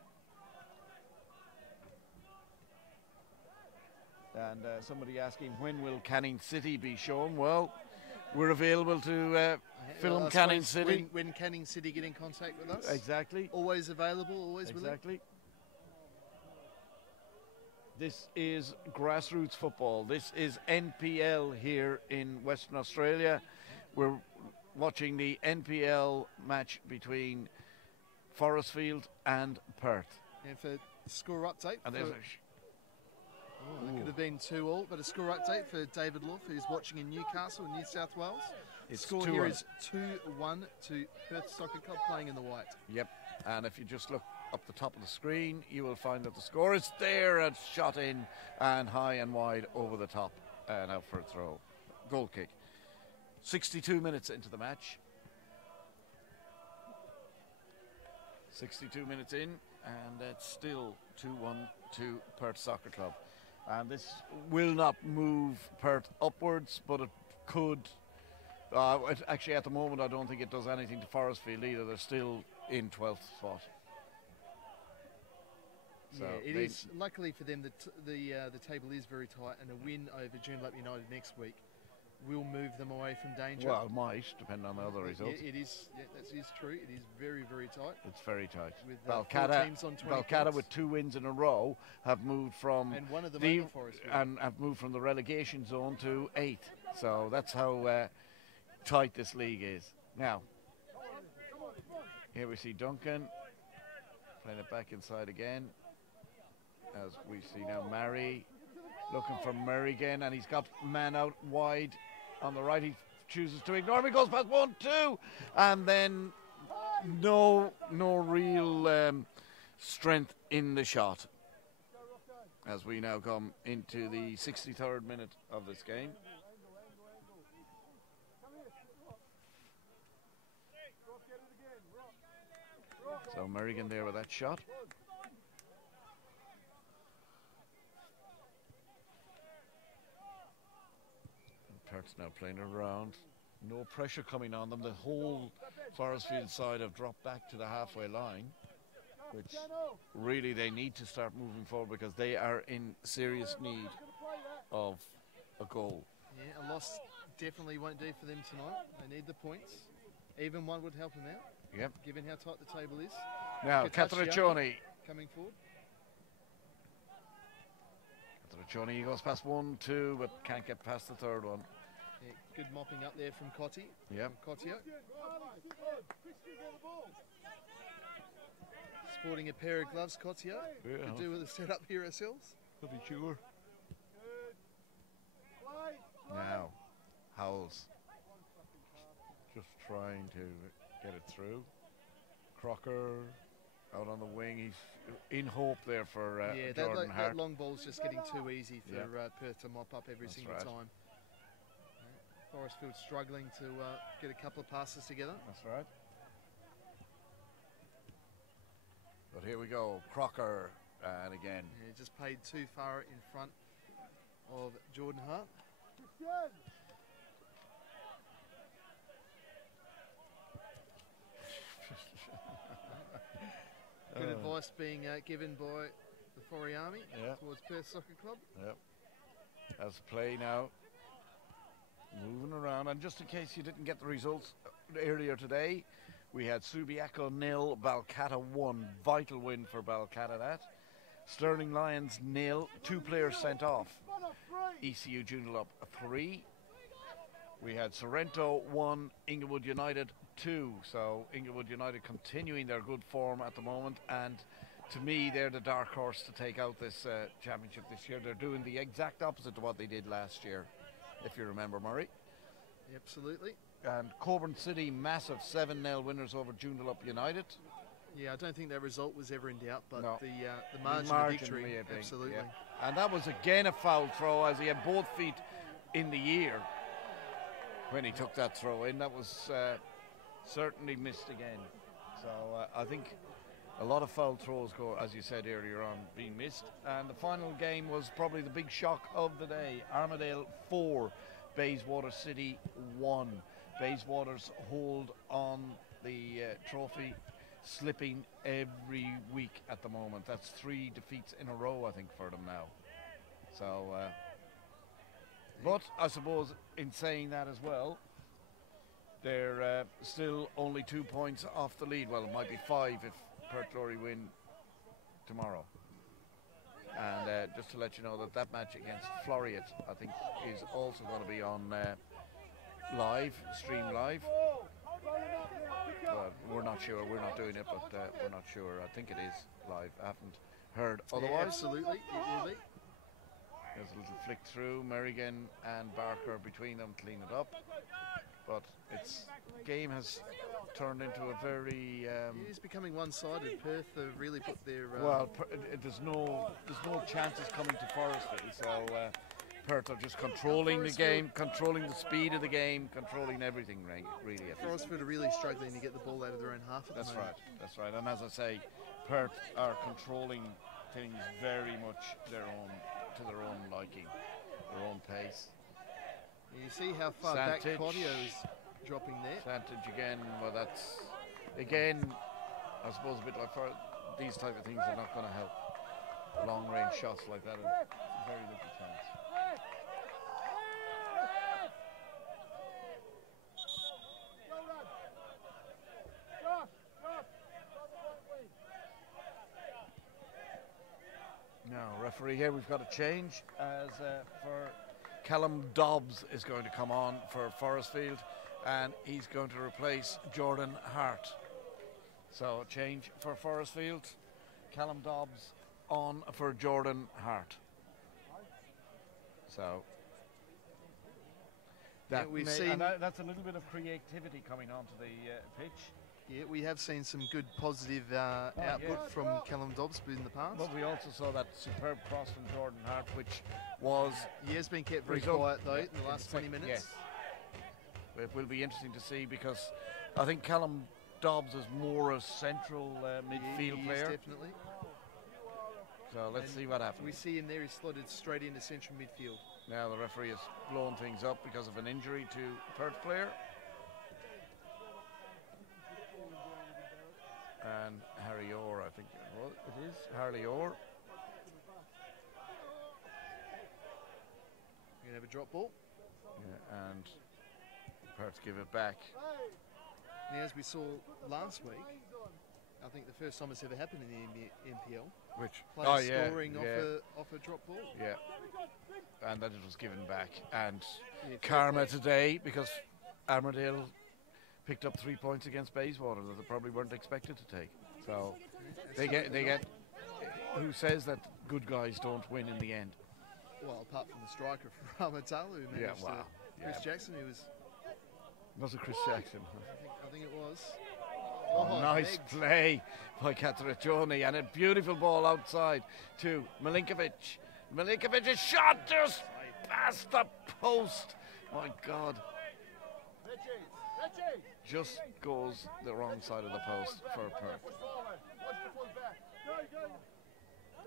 And somebody asking, when will Canning City be shown? Well, we're available to film Canning City. When Canning City get in contact with us. Exactly. Always available, always willing. Exactly. This is grassroots football. This is NPL here in Western Australia. We're watching the NPL match between Forrestfield and Perth. And for score update. And there's that could have been 2-2, but a score update for David Luff, who's watching in Newcastle, New South Wales. The score here is 2-1 to Perth Soccer Club playing in the white. Yep, and if you just look up the top of the screen, you will find that the score is there and shot in and high and wide over the top and out for a throw. Goal kick. 62 minutes into the match. 62 minutes in, and it's still 2-1 to Perth Soccer Club. And this will not move Perth upwards, but it could. Actually, at the moment, I don't think it does anything to Forrestfield either. They're still in 12th spot. So yeah, it is. Luckily for them, the table is very tight, and a win over Joondalup United next week will move them away from danger. Well, it might, depending on the other results. It is. Yeah, that is true. It is very, very tight. It's very tight. With Balcata with 2 wins in a row have moved from and one of them have moved from the relegation zone to 8th. So that's how tight this league is. Now, here we see Duncan playing it back inside again. As we see now, Murray looking for Murray again, and he's got man out wide on the right. He chooses to ignore him. He goes past 1-2, and then no real strength in the shot. As we now come into the 63rd minute of this game. So Merrigan there with that shot. Perth's now playing around. No pressure coming on them. The whole Forrestfield side have dropped back to the halfway line. which really they need to start moving forward because they are in serious need of a goal. Yeah, a loss definitely won't do for them tonight. They need the points. Even one would help them out. Yep. Given how tight the table is. Now, Catriccioni. Coming forward. Catriccioni, he goes past 1, 2, but can't get past the third one. Yeah, good mopping up there from Cotti. Yep. Cottio. Sporting a pair of gloves, Cottio. Yeah. Could do with a setup here ourselves. Pretty sure. Now, Howells just trying to get it through. Crocker out on the wing. He's in hope there for Jordan Hart. That long ball's just getting too easy for Perth to mop up every single time. Forrestfield struggling to get a couple of passes together. That's right. But here we go, Crocker, and again. Yeah, just played too far in front of Jordan Hart. Good advice being given by the Forey Army towards Perth Soccer Club. Yep. As play now, moving around. And just in case you didn't get the results earlier today, we had Subiaco 0, Balcatta 1. Vital win for Balcatta that. Stirling Lions 0, 2 players sent off. ECU Joondalup 3. We had Sorrento 1, Inglewood United 2. So Inglewood United continuing their good form at the moment, and to me they're the dark horse to take out this championship this year. They're doing the exact opposite to what they did last year, if you remember, Murray. Absolutely. And Coburn City, massive 7-0 winners over Joondalup United. Yeah, I don't think that result was ever in doubt, but no. the margin of victory, absolutely. Yeah. And that was again a foul throw, as he had both feet in the air when he took that throw in. That was certainly missed again. So I think a lot of foul throws go, as you said earlier on, being missed. And the final game was probably the big shock of the day. Armadale 4, Bayswater City 1. Bayswater's hold on the trophy slipping every week at the moment. That's 3 defeats in a row, I think, for them now. So, but I suppose in saying that as well, they're still only 2 points off the lead. Well, it might be 5 if Perth Glory win tomorrow. And just to let you know that match against Floriat, I think, is also going to be on stream live. Well, we're not sure. We're not doing it, but we're not sure. I think it is live. I haven't heard otherwise. Yeah, absolutely, it will be. There's a little flick through. Merrigan and Barker between them clean it up. But its game has turned into a very... it is becoming one-sided. Perth have really put their... there's no chances coming to Forrestfield, so Perth are just controlling the game, controlling the speed of the game, controlling everything, really. Forrestfield are really struggling to get the ball out of their own half at the moment. That's right. And as I say, Perth are controlling things very much to their own liking, their own pace. You see how far back Claudio is dropping there. Santage again, well that's, again, I suppose a bit like these type of things are not going to help. Long range shots like that are very little chance. Now, referee here, we've got a change as for Callum Dobbs is going to come on for Forrestfield, and he's going to replace Jordan Hart. So, change for Forrestfield. Callum Dobbs on for Jordan Hart. So, that that's a little bit of creativity coming onto the pitch. Yeah, we have seen some good positive output from Callum Dobbs in the past. But we also saw that superb cross from Jordan Hart, which was... He has been kept very quiet, though, in the last 20 minutes. Yes. It will be interesting to see, because I think Callum Dobbs is more a central midfield player. Definitely. So let's see what happens. We see him there, he's slotted straight into central midfield. Now the referee has blown things up because of an injury to Perth player. and Harry Orr, I think it is Harley Orr. You're going to have a drop ball. Yeah, and Perth give it back. Now, as we saw last week, I think the first time it's ever happened in the NPL. Which? Players scoring off a drop ball. Yeah. And that it was given back. And karma today, because Armadale picked up 3 points against Bayswater that they probably weren't expected to take. So they get. Who says that good guys don't win in the end? Well, apart from the striker from Ramatala, who managed Chris Jackson, who was it Chris Jackson? I think it was. Oh, nice play by Cataraccioni, and a beautiful ball outside to Milinkovic. Milinkovic's shot just past the post. My God. Just goes the wrong side of the post for Perth.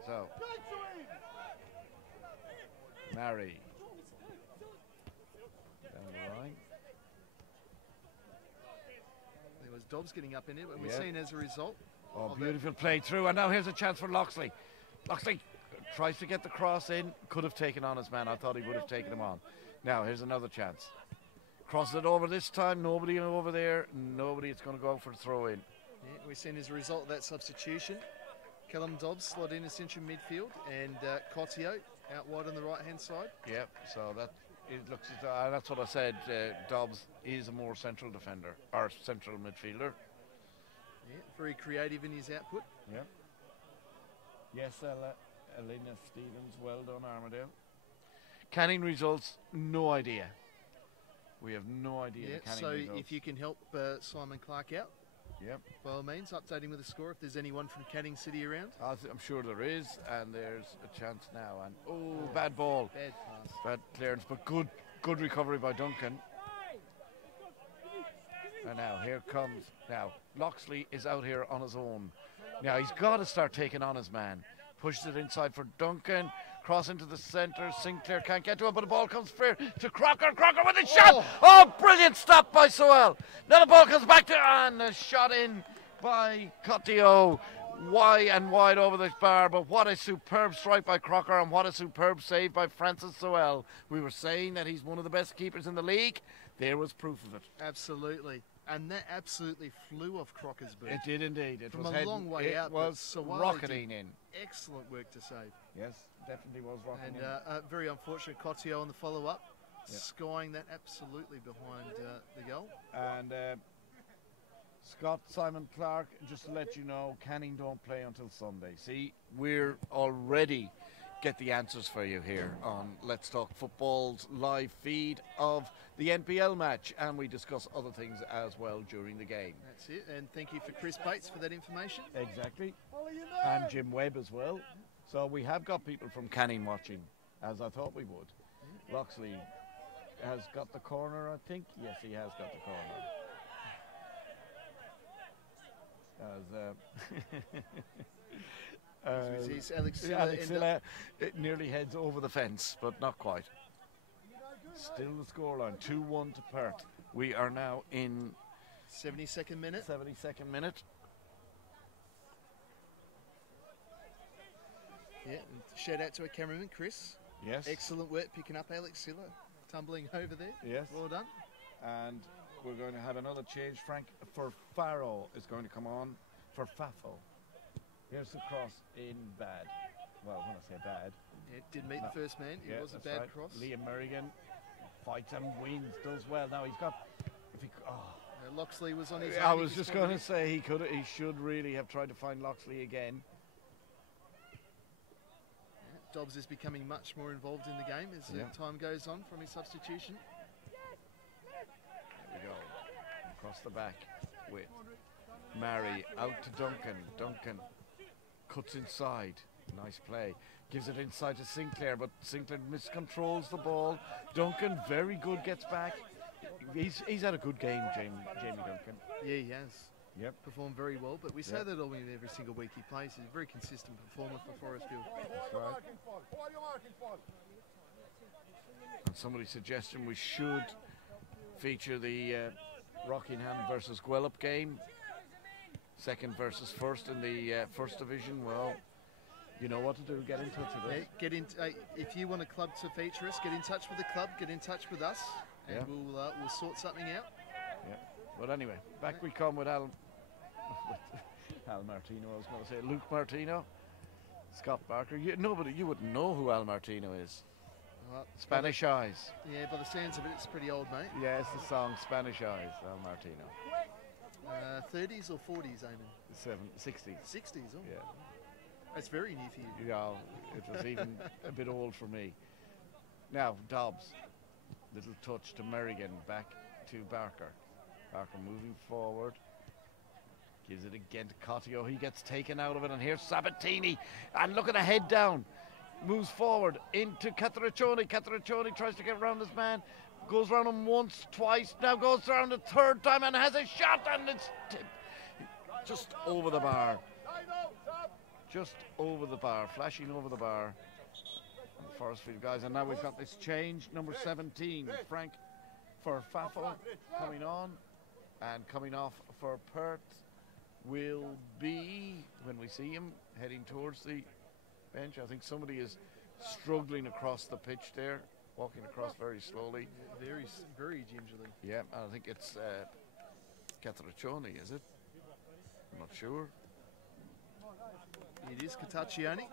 So, Mary down the line. There was Dobbs getting up in it, and we're seeing as a result. Oh, beautiful play through, and now here's a chance for Loxley. Loxley tries to get the cross in, could have taken on his man. I thought he would have taken him on. Now here's another chance. Crosses it over this time, nobody over there, nobody. It's going to go out for a throw in. Yeah, we're seeing as a result of that substitution, Callum Dobbs slot in a central midfield, and Cotio out wide on the right hand side. Yep, so that it looks that's what I said. Dobbs is a more central defender or central midfielder. Yeah, very creative in his output. Yep. Yes, Elena Stevens, well done, Armadale. Canning results, no idea. We have no idea. Yeah, Canning so results. if you can help Simon Clark out, by all means, updating with the score if there's anyone from Canning City around. I'm sure there is, and there's a chance now. And bad ball, bad pass, bad clearance, but good recovery by Duncan. And now here comes Loxley is out here on his own. Now he's got to start taking on his man. Pushes it inside for Duncan. Cross into the centre. Sinclair can't get to it, but the ball comes fair to Crocker. Crocker with a shot. Oh, brilliant stop by Sewell. Now the ball comes back to and a shot in by Cotio. Wide over the bar, but what a superb strike by Crocker and what a superb save by Francis Sewell. We were saying that he's one of the best keepers in the league. There was proof of it. Absolutely. And that absolutely flew off Crocker's boot. It did indeed. It From was a long way out. It was rocketing in. Excellent work to save. Yes, definitely was rocketing in. And very unfortunate Cotio on the follow-up, skying that absolutely behind the goal. And Scott, Simon Clark, just to let you know, Canning don't play until Sunday. See, we're already get the answers for you here on Let's Talk Football's live feed of the NPL match, and we discuss other things as well during the game. That's it, and thank you for Chris Bates for that information. Exactly, and Jim Webb as well. So we have got people from Canning watching, as I thought we would. Loxley has got the corner, I think. Yes, he has got the corner. Alex Silla, it nearly heads over the fence, but not quite. Still the scoreline, 2-1 to Perth. We are now in 72nd minute. 72nd minute. Yeah, and shout out to our cameraman, Chris. Yes. Excellent work picking up Alex Silla, tumbling over there. Yes. Well done. And we're going to have another change. Frank for Faro is going to come on for Fafo. Here's the cross in bad. Well, when I say bad. Yeah, didn't meet the first man. It was a bad cross. Liam Merrigan fights and wins, does well. Now he's got. Loxley was on his. I was just going to say he should really have tried to find Loxley again. Yeah, Dobbs is becoming much more involved in the game as time goes on from his substitution. There we go. Across the back with Mary out to Duncan. Duncan cuts inside. Nice play. Gives it inside to Sinclair, but Sinclair miscontrols the ball. Duncan, very good, gets back. He's had a good game, Jamie Duncan. Yeah, he has. Yep. Performed very well, but we say that all every single week he plays. He's a very consistent performer for Forrestfield. That's right. And somebody suggesting we should feature the Rockingham versus Guelph game. second versus first in the first division. Well, you know what to do. Get in touch with us. If you want a club to feature us, get in touch with the club. Get in touch with us, and we'll sort something out. Yeah. But anyway, back we come with Al Martino. I was going to say Luke Martino, Scott Barker. You wouldn't know who Al Martino is. Spanish Eyes. Yeah, by the sounds of it, it's pretty old, mate. Yeah, it's the song Spanish Eyes, Al Martino. 30s or 40s, Eamon? 60s. 60s, oh. Yeah. That's very new for you. Yeah, it was even a bit old for me. Now, Dobbs. Little touch to Merrigan, back to Barker. Barker moving forward. Gives it again to Cotio. He gets taken out of it, and here's Sabatini. And look at the head down. Moves forward into Catriccioni. Catriccioni tries to get around this man. Goes around him once, twice. Now goes around the third time and has a shot, and it's just over the bar. Just over the bar, flashing over the bar. And the Forrestfield guys, and now we've got this change. Number 17, Frank for Fafo coming on, and coming off for Perth will be, when we see him heading towards the bench, I think somebody is struggling across the pitch there, walking across very slowly. Very, very gingerly. Yeah, I think it's Catriccioni, is it? I'm not sure. It is Cataccioni.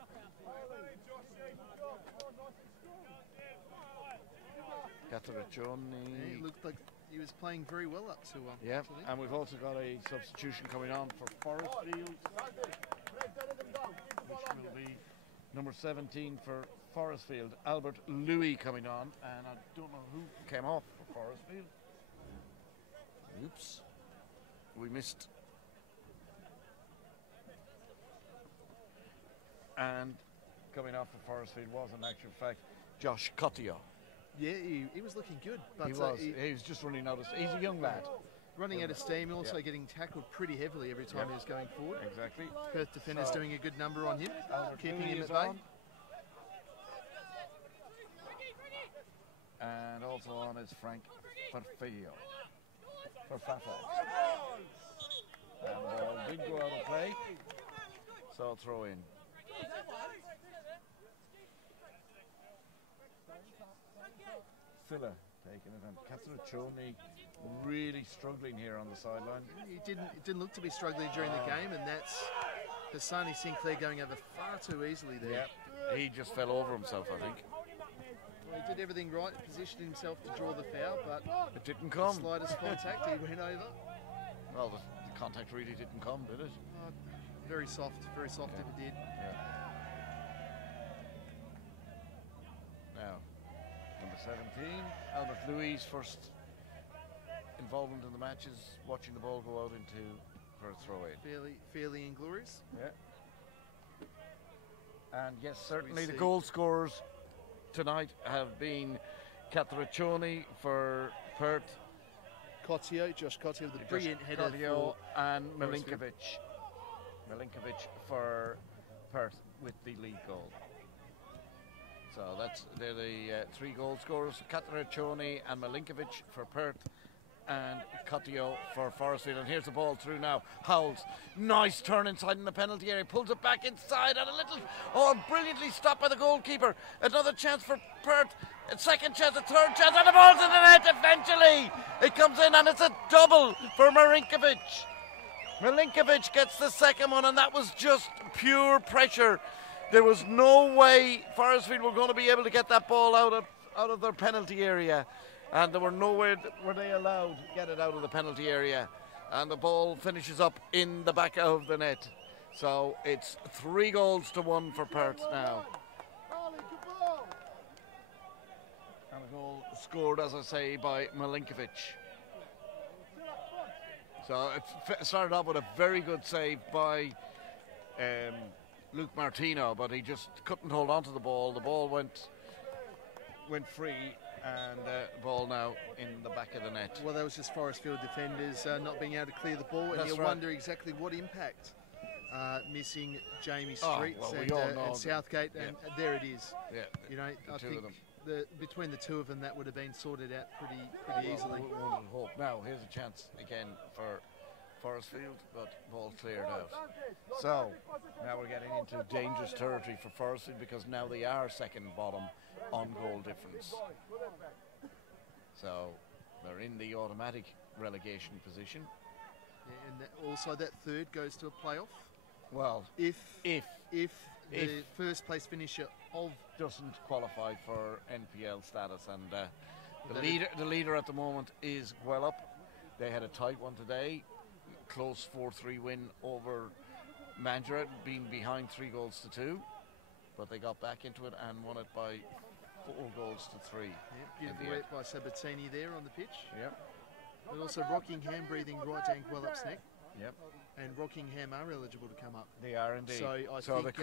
Catriccioni. He looked like he was playing very well up to yeah, and we've also got a substitution coming on for Forrestfield, which will be number 17 for Forrestfield, Albert Louis coming on, and I don't know who came off for Forrestfield. Oops, we missed. And coming off for Forrestfield was, in actual fact, Josh Cotio. Yeah, he was looking good. But he was just running out of steam. He's a young lad. Running out of steam, also getting tackled pretty heavily every time he was going forward. Exactly. Perth defenders doing a good number on him, keeping him at bay. And also on is Frank Forrestfield. For Fafo. And the ball did go out of play. So throw in. Filler taking it, and Catriccioni really struggling here on the sideline. It didn't look to be struggling during the game, and that's Hassani Sinclair going over far too easily there. Yeah, he just fell over himself, I think. Well, he did everything right, positioned himself to draw the foul, but it didn't come. The slightest contact, he went over. Well, the contact really didn't come, did it? Very soft if it did. Yeah. Now, number 17, Albert Louis' first involvement in the match is watching the ball go out for a throw-in. Fairly inglorious. Yeah. And yes, certainly the goal scorers tonight have been Catriccioni for Perth, Josh Cotio with a brilliant header for and Milinkovic for Perth with the lead goal. So they're the three goal scorers: Catriccioni and Milinkovic for Perth, and Cotio for Forrestfield. And here's the ball through now. Howells, nice turn inside in the penalty area, pulls it back inside, and brilliantly stopped by the goalkeeper. Another chance for Perth, a second chance, a third chance, and the ball's in the net eventually. It comes in, and it's a double for Milinkovic. Milinkovic gets the second one, and that was just pure pressure. There was no way Forrestfield were going to be able to get that ball out of their penalty area, and there were nowhere were they allowed to get it out of the penalty area, and the ball finishes up in the back of the net. So it's 3-1 for Perth now. And a goal scored, as I say, by Milinkovic. So it started off with a very good save by Luke Martino, but he just couldn't hold on to the ball. The ball went free, and the ball now in the back of the net. Well, that was just Forrestfield defenders not being able to clear the ball, and you wonder exactly what impact missing Jamie Streets and Southgate, and there it is. Yeah, you know, I think between the two of them, that would have been sorted out pretty easily. One would hope. Now here's a chance again for Forrestfield, but ball cleared out. So now we're getting into dangerous territory for Forrestfield because now they are second bottom on goal difference. So they're in the automatic relegation position. Yeah, and also that third goes to a playoff. Well, if the first place finisher of doesn't qualify for NPL status, and the leader at the moment is Guelph. They had a tight one today, close 4-3 win over Mandurah, being behind 3-2, but they got back into it and won it by 4-3. Yep, give away by Sabatini there on the pitch. Yep. But also Rockingham breathing right down Guelph's neck. Yep. And Rockingham are eligible to come up. They are indeed. So I think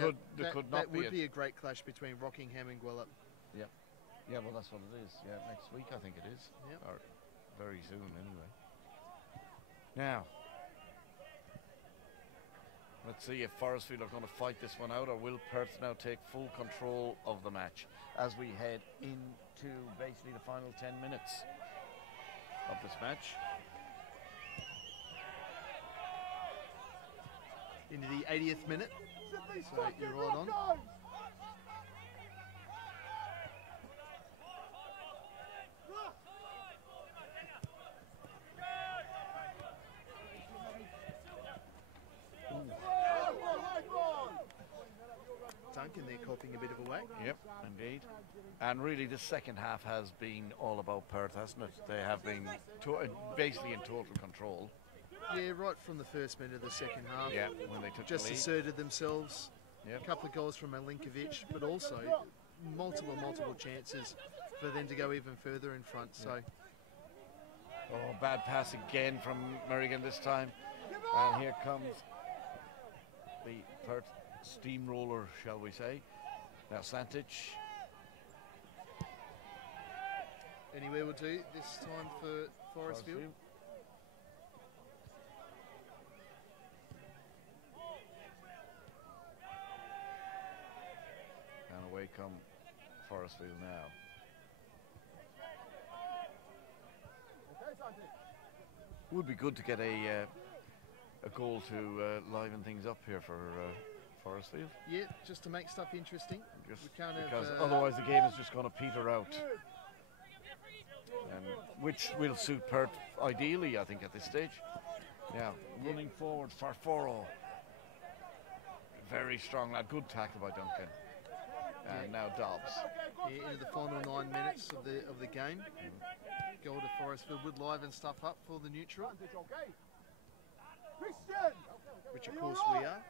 that would be a great clash between Rockingham and Guelph. Yep. Yeah, well, that's what it is. Yeah, next week I think it is. Yep. Or very soon anyway. Now, let's see if Forrestfield are going to fight this one out, or will Perth now take full control of the match as we head into basically the final 10 minutes of this match. Into the 80th minute. So you're right on. Duncan there copying a bit of a whack. Yep, indeed. And really the second half has been all about Perth, hasn't it? They have been basically in total control. Yeah, right from the first minute of the second half. Yeah, when they took just the lead. Asserted themselves. Yep. A couple of goals from Malinkovic, but also multiple chances for them to go even further in front. So, oh, bad pass again from Merrigan this time, and here comes the Perth steamroller, shall we say? Now Santic. Anywhere will do this time for Forrestfield. And away come Forrestfield now. Would be good to get a goal to liven things up here for Forrestfield. Yeah, just to make stuff interesting. Because otherwise the game is just going to peter out. Which will suit Perth ideally, I think, at this stage. Now, running forward for Foro. Very strong lad. Good tackle by Duncan. And now Dobbs. Yeah, into the final 9 minutes of the game. Goal to Forrestfield would liven stuff up for the neutral. Which of course we are.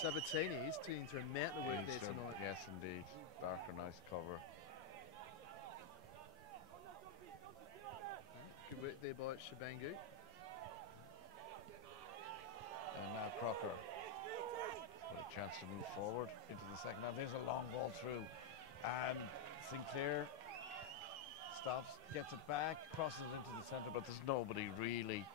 Sabatini is turning through a mountain of work there tonight. Yes, indeed. Barker, nice cover. Good work there by Shabangu. And now Crocker. With a chance to move forward into the second half. There's a long ball through. And Sinclair stops, gets it back, crosses it into the centre, but there's nobody really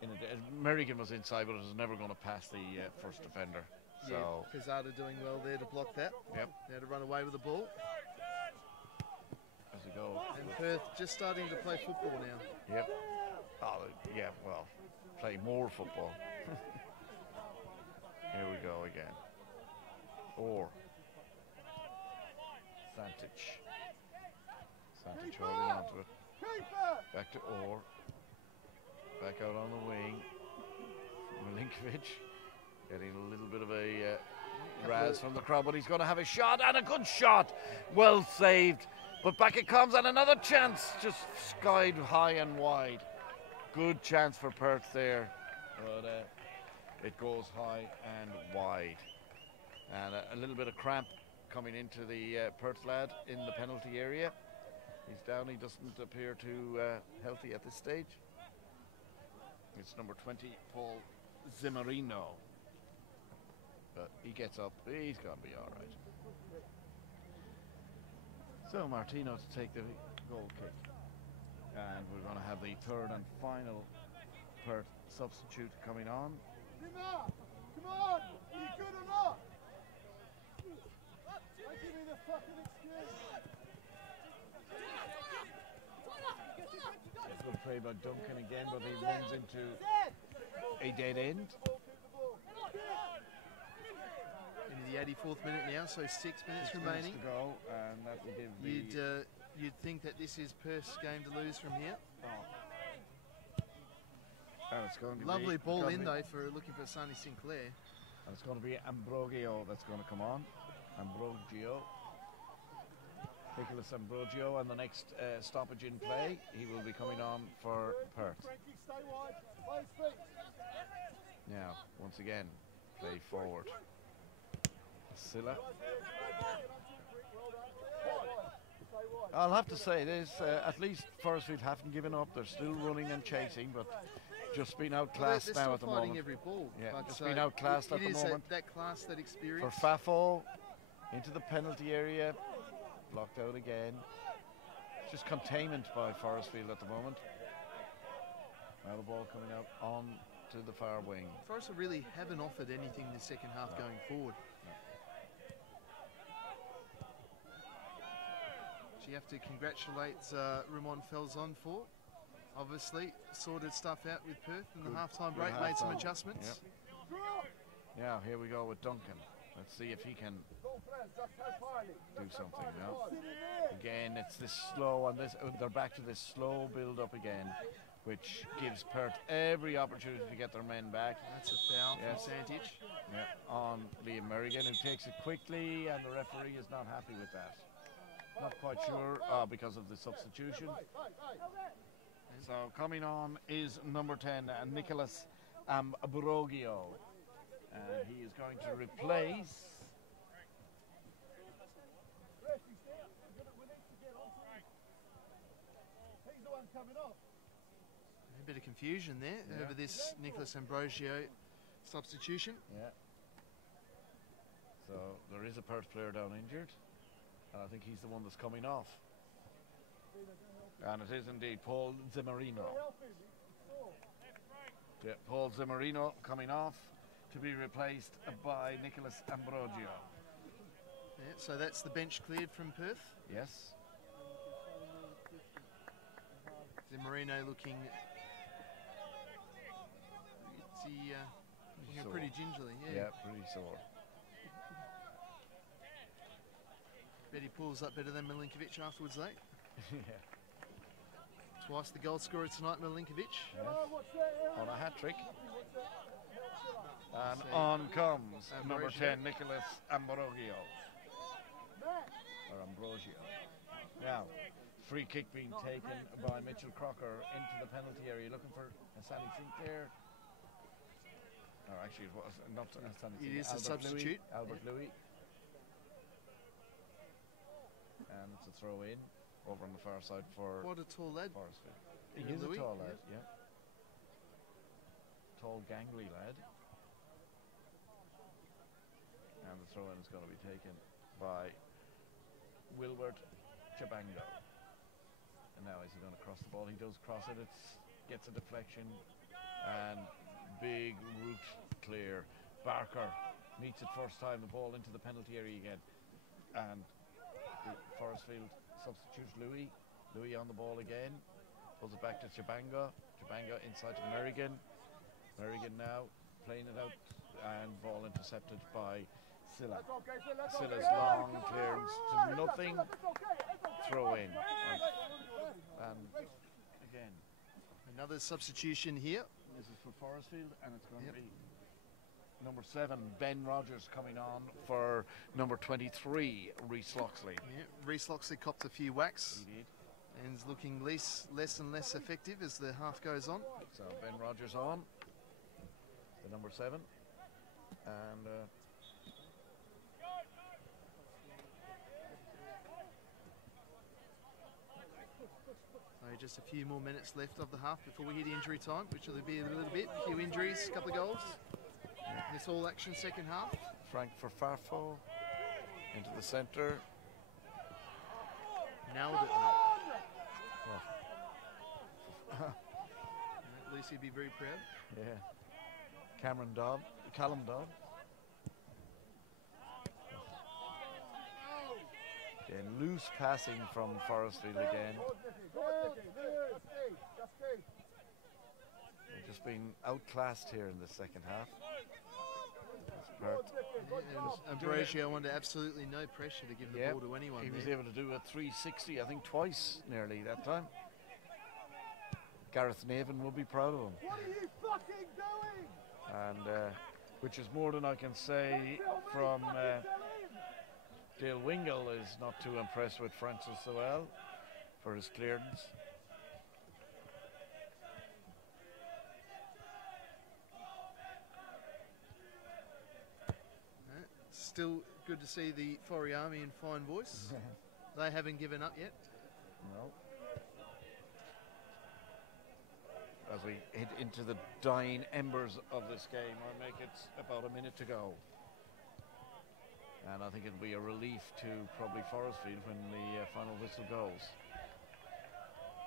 in it. Merrigan was inside, but it was never going to pass the first defender. Yeah, so Pizzada doing well there to block that. Yep. Now to run away with the ball. As we go. And Perth just starting to play football now. Yep. Oh, yeah, well, play more football. Here we go again. Or Santic holding on to it. Back to Orr. Back out on the wing. Milinkovic getting a little bit of a razz from the crowd, but he's going to have a shot, and a good shot. Well saved. But back it comes, and another chance just skied high and wide. Good chance for Perth there. But it goes high and wide. And a little bit of cramp coming into the Perth lad in the penalty area. He's down. He doesn't appear too healthy at this stage. It's number 20, Paul Zimmerino. But he gets up. He's going to be all right. So Martino to take the goal kick. And we're going to have the third and final Perth substitute coming on. Come on! Are you good or not? Don't give me the fucking excuse. play by Duncan again, but he runs into a dead end. Into the 84th minute now, so 6 minutes 6 remaining. minutes to go, and that will give the... You'd think that this is Perth's game to lose from here. And it's going to Lovely be, ball in though for looking for Sonny Sinclair. And it's going to be Ambrogio that's going to come on. Ambrogio. Nicholas Ambrogio, and the next stoppage in play, he will be coming on for Perth. Now, once again, play forward. Silla. I'll have to say this, at least Forrestfield haven't given up. They're still running and chasing, but just been outclassed They're now at the still fighting moment. every ball. Yeah, but just been outclassed at the moment. That class, that experience. For Fafo, into the penalty area, blocked out again. Just containment by Forrestfield at the moment. Now the ball coming out on to the far wing. Forrestfield really haven't offered anything in the second half going forward. You have to congratulate Ramon Felzon for. Obviously, sorted stuff out with Perth in the half-time break, made some adjustments. Yep. Now, here we go with Duncan. Let's see if he can do something now. Again, it's this slow, and they're back to this slow build-up again, which gives Perth every opportunity to get their men back. That's a foul from Santich. Yeah, on Liam Merrigan, who takes it quickly, and the referee is not happy with that. Not quite sure because of the substitution. So coming on is number 10, Nicholas Ambrogio. He is going to replace... A bit of confusion there over this Nicholas Ambrogio substitution. Yeah. So there is a Perth player down injured. And I think he's the one that's coming off. And it is indeed Paul Zimmerino. Yeah, Paul Zimmerino coming off to be replaced by Nicholas Ambrogio. Yeah, so that's the bench cleared from Perth. Yes. Zimmerino looking pretty gingerly. Yeah, pretty sore. Bet he pulls up better than Milinkovic afterwards, though. Yeah. Twice the goal scorer tonight, Milinkovic. Yes. On a hat-trick. And on comes number 10, Nicholas Ambrogio. Or Ambrogio. Now, free kick being taken by Mitchell Crocker into the penalty area, looking for Sally Sinclair. Or actually, it was not Sally Sinclair. It is a substitute. Albert Louis. And it's a throw in over on the far side for... What a tall lad. Forrestfield. He is a tall lad, yeah. Tall, gangly lad. And the throw in is going to be taken by Wilbert Chabango. And now is he going to cross the ball? He does cross it. It gets a deflection. And big route clear. Barker meets it first time. The ball into the penalty area again. And Forrestfield substitutes Louis. Louis on the ball again. Pulls it back to Chabango. Chabango inside to Merrigan. Merrigan now playing it out, and ball intercepted by Silla. Silla's long clearance to nothing. Throw in. And again. Another substitution here. This is for Forrestfield, and it's going to be number 7, Ben Rogers, coming on for number 23, Rhys Loxley. Yeah, Rhys Loxley copped a few whacks. He did. And is looking less and less effective as the half goes on. So Ben Rogers on, the number 7. And so just a few more minutes left of the half before we hit injury time, which will be a little bit. A few injuries, a couple of goals. This all action second half. Frank for Farfo into the centre. Nailed it. Lucy would be very proud. Yeah. Callum Dodd. Again, loose passing from Forrestfield again. They've just been outclassed here in the second half. Ambrosio under absolutely no pressure to give the ball to anyone. He was able to do a 360, I think twice nearly that time. Gareth Naven will be proud of him. What are you fucking doing? And which is more than I can say from Dale Wingle is not too impressed with Francis Sowell for his clearance. Still good to see the Forry Army in fine voice. They haven't given up yet. No. As we head into the dying embers of this game, I make it about a minute to go. And I think it'll be a relief to probably Forrestfield when the final whistle goes.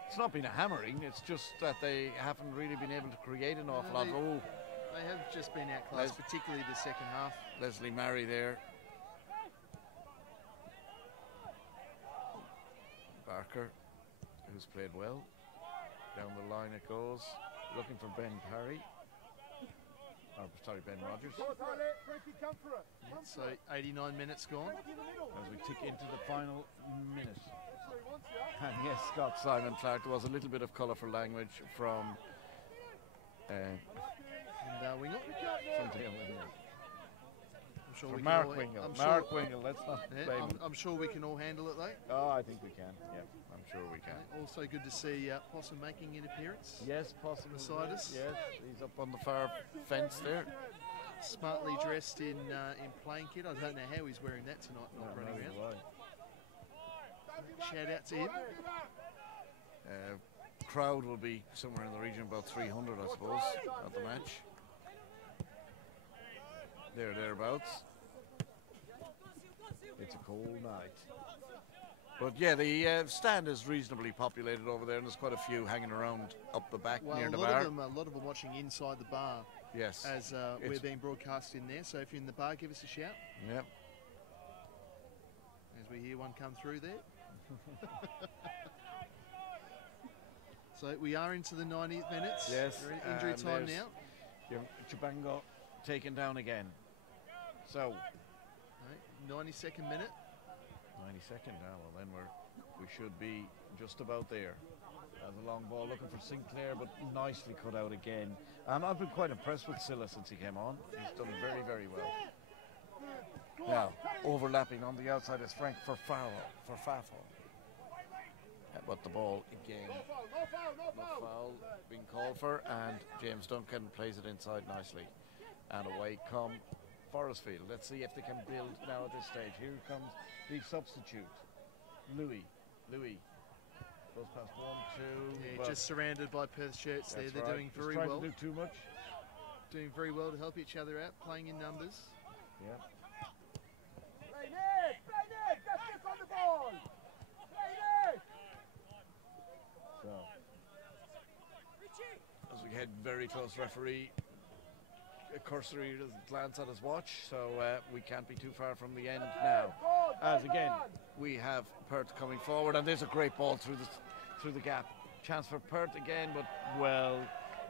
It's not been a hammering, it's just that they haven't really been able to create an awful lot. They have just been outclassed, particularly the second half. Leslie Murray there. Barker, who's played well. Down the line it goes. Looking for Ben Parry. Oh, sorry, Ben Rogers. So 89 minutes gone. As we tick into the final minute. And yes, Scott Simon Clark, there was a little bit of colourful language from Wingle. Sure Mark Wingle. Mark Wingle, let's not blame him. I'm sure we can all handle it though. Oh, I think we can. Yeah, I'm sure we can. Also good to see Possum making an appearance. Yes, Possum beside us. Yes, he's up on the far fence there. Smartly dressed in playing kit. I don't know how he's wearing that tonight, not running around. Shout out to him. Crowd will be somewhere in the region of about 300, I suppose, at the match. Thereabouts. It's a cold night. But yeah, the stand is reasonably populated over there, and there's quite a few hanging around up the back near the bar. A lot of them watching inside the bar. Yes. As we're being broadcast in there. So if you're in the bar, give us a shout. Yep. As we hear one come through there. So we are into the 90th minutes. Yes. We're in injury time now. Chibango taken down again. So, 92nd minute. 92nd now. Well, then we should be just about there. The long ball looking for Sinclair, but nicely cut out again. And I've been quite impressed with Silla since he came on. He's done very, very well. Now, overlapping on the outside is Frank for Fafo. But the ball again. No foul being called for, and James Duncan plays it inside nicely. And away come Forrestfield. Let's see if they can build now at this stage. Here comes the substitute, Louis. Goes past 1, 2. Yeah, just surrounded by Perth shirts there. They're doing very well. To do too much. Doing very well to help each other out, playing in numbers. Yeah. Play Nick, just get on the ball. Play Nick. So, as we head very close, referee a cursory glance at his watch, so we can't be too far from the end now. As again, we have Perth coming forward, and there's a great ball through the gap. Chance for Perth again, but well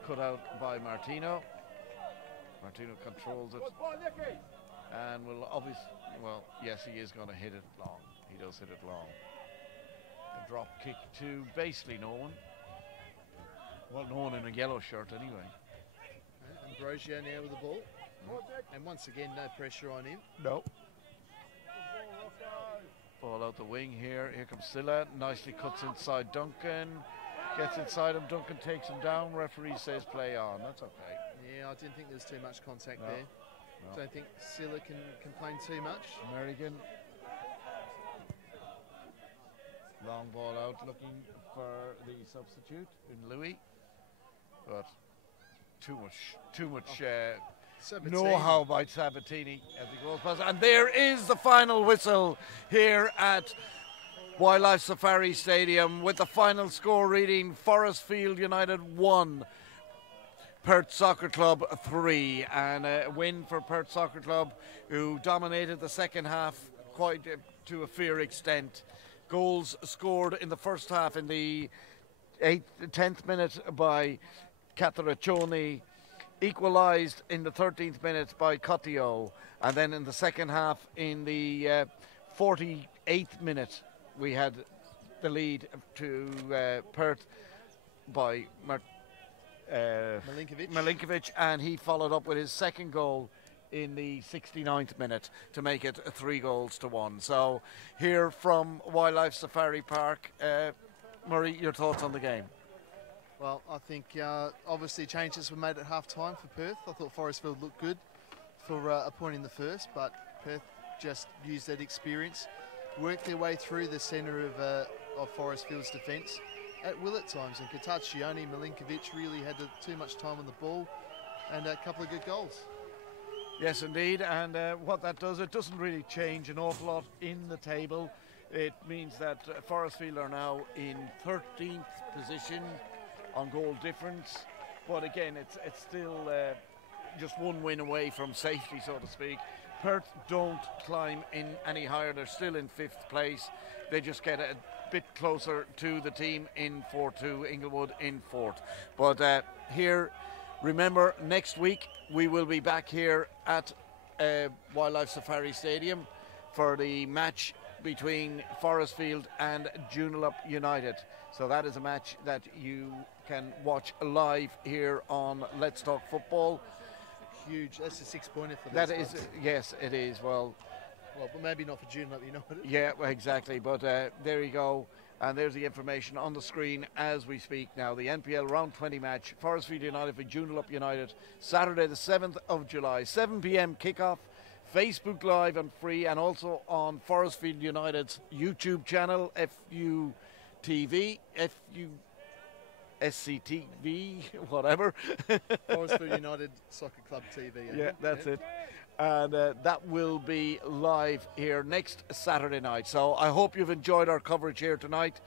cut out by Martino. Martino controls it, and will obviously, well, yes, he is going to hit it long. He does hit it long. A drop kick to basically no one. Well, no one in a yellow shirt anyway. Ambrosio now with the ball. And once again, no pressure on him. No. Ball out the wing here. Here comes Silla. Nicely cuts inside Duncan. Gets inside him. Duncan takes him down. Referee says play on. That's okay. Yeah, I didn't think there was too much contact No. there. No. Don't think Silla can complain too much. Merrigan. Long ball out looking for the substitute in Louis. But too much know-how by Sabatini as he goes past. And there is the final whistle here at Wildlife Safari Stadium with the final score reading Forrestfield United 1, Perth Soccer Club 3, and a win for Perth Soccer Club, who dominated the second half quite to a fair extent. Goals scored in the first half in the 10th minute by Cataraccioni, equalised in the 13th minute by Cotio, and then in the second half in the 48th minute we had the lead to Perth by Milinkovic, and he followed up with his second goal in the 69th minute to make it 3-1. So here from Wildlife Safari Park, Murray, your thoughts on the game? Well, I think obviously changes were made at half-time for Perth. I thought Forrestfield looked good for a point in the first, but Perth just used that experience, worked their way through the centre of Forrestfield's defence at will at times, and Cataraccioni, Milinkovic really had too much time on the ball, and a couple of good goals. Yes, indeed, and what that does, it doesn't really change an awful lot in the table. It means that Forrestfield are now in 13th position on goal difference, but again, it's still just one win away from safety, so to speak. Perth don't climb in any higher. They're still in 5th place. They just get a bit closer to the team in 4-2, Inglewood in 4th. But here, remember, next week we will be back here at Wildlife Safari Stadium for the match between Forrestfield and Joondalup United. So that is a match that you can watch live here on Let's Talk Football. Huge. That's a 6-pointer for that. That is, yes, it is. Well, but maybe not for Joondalup United. Yeah, well, exactly. But there you go. And there's the information on the screen as we speak now. The NPL Round 20 match, Forrestfield United for Joondalup United, Saturday the 7th of July, 7 p.m. kickoff, Facebook Live and free, and also on Forrestfield United's YouTube channel, FUTV, SCTV, whatever. Forrestfield United Soccer Club TV. Yeah, that's it. And that will be live here next Saturday night. So I hope you've enjoyed our coverage here tonight.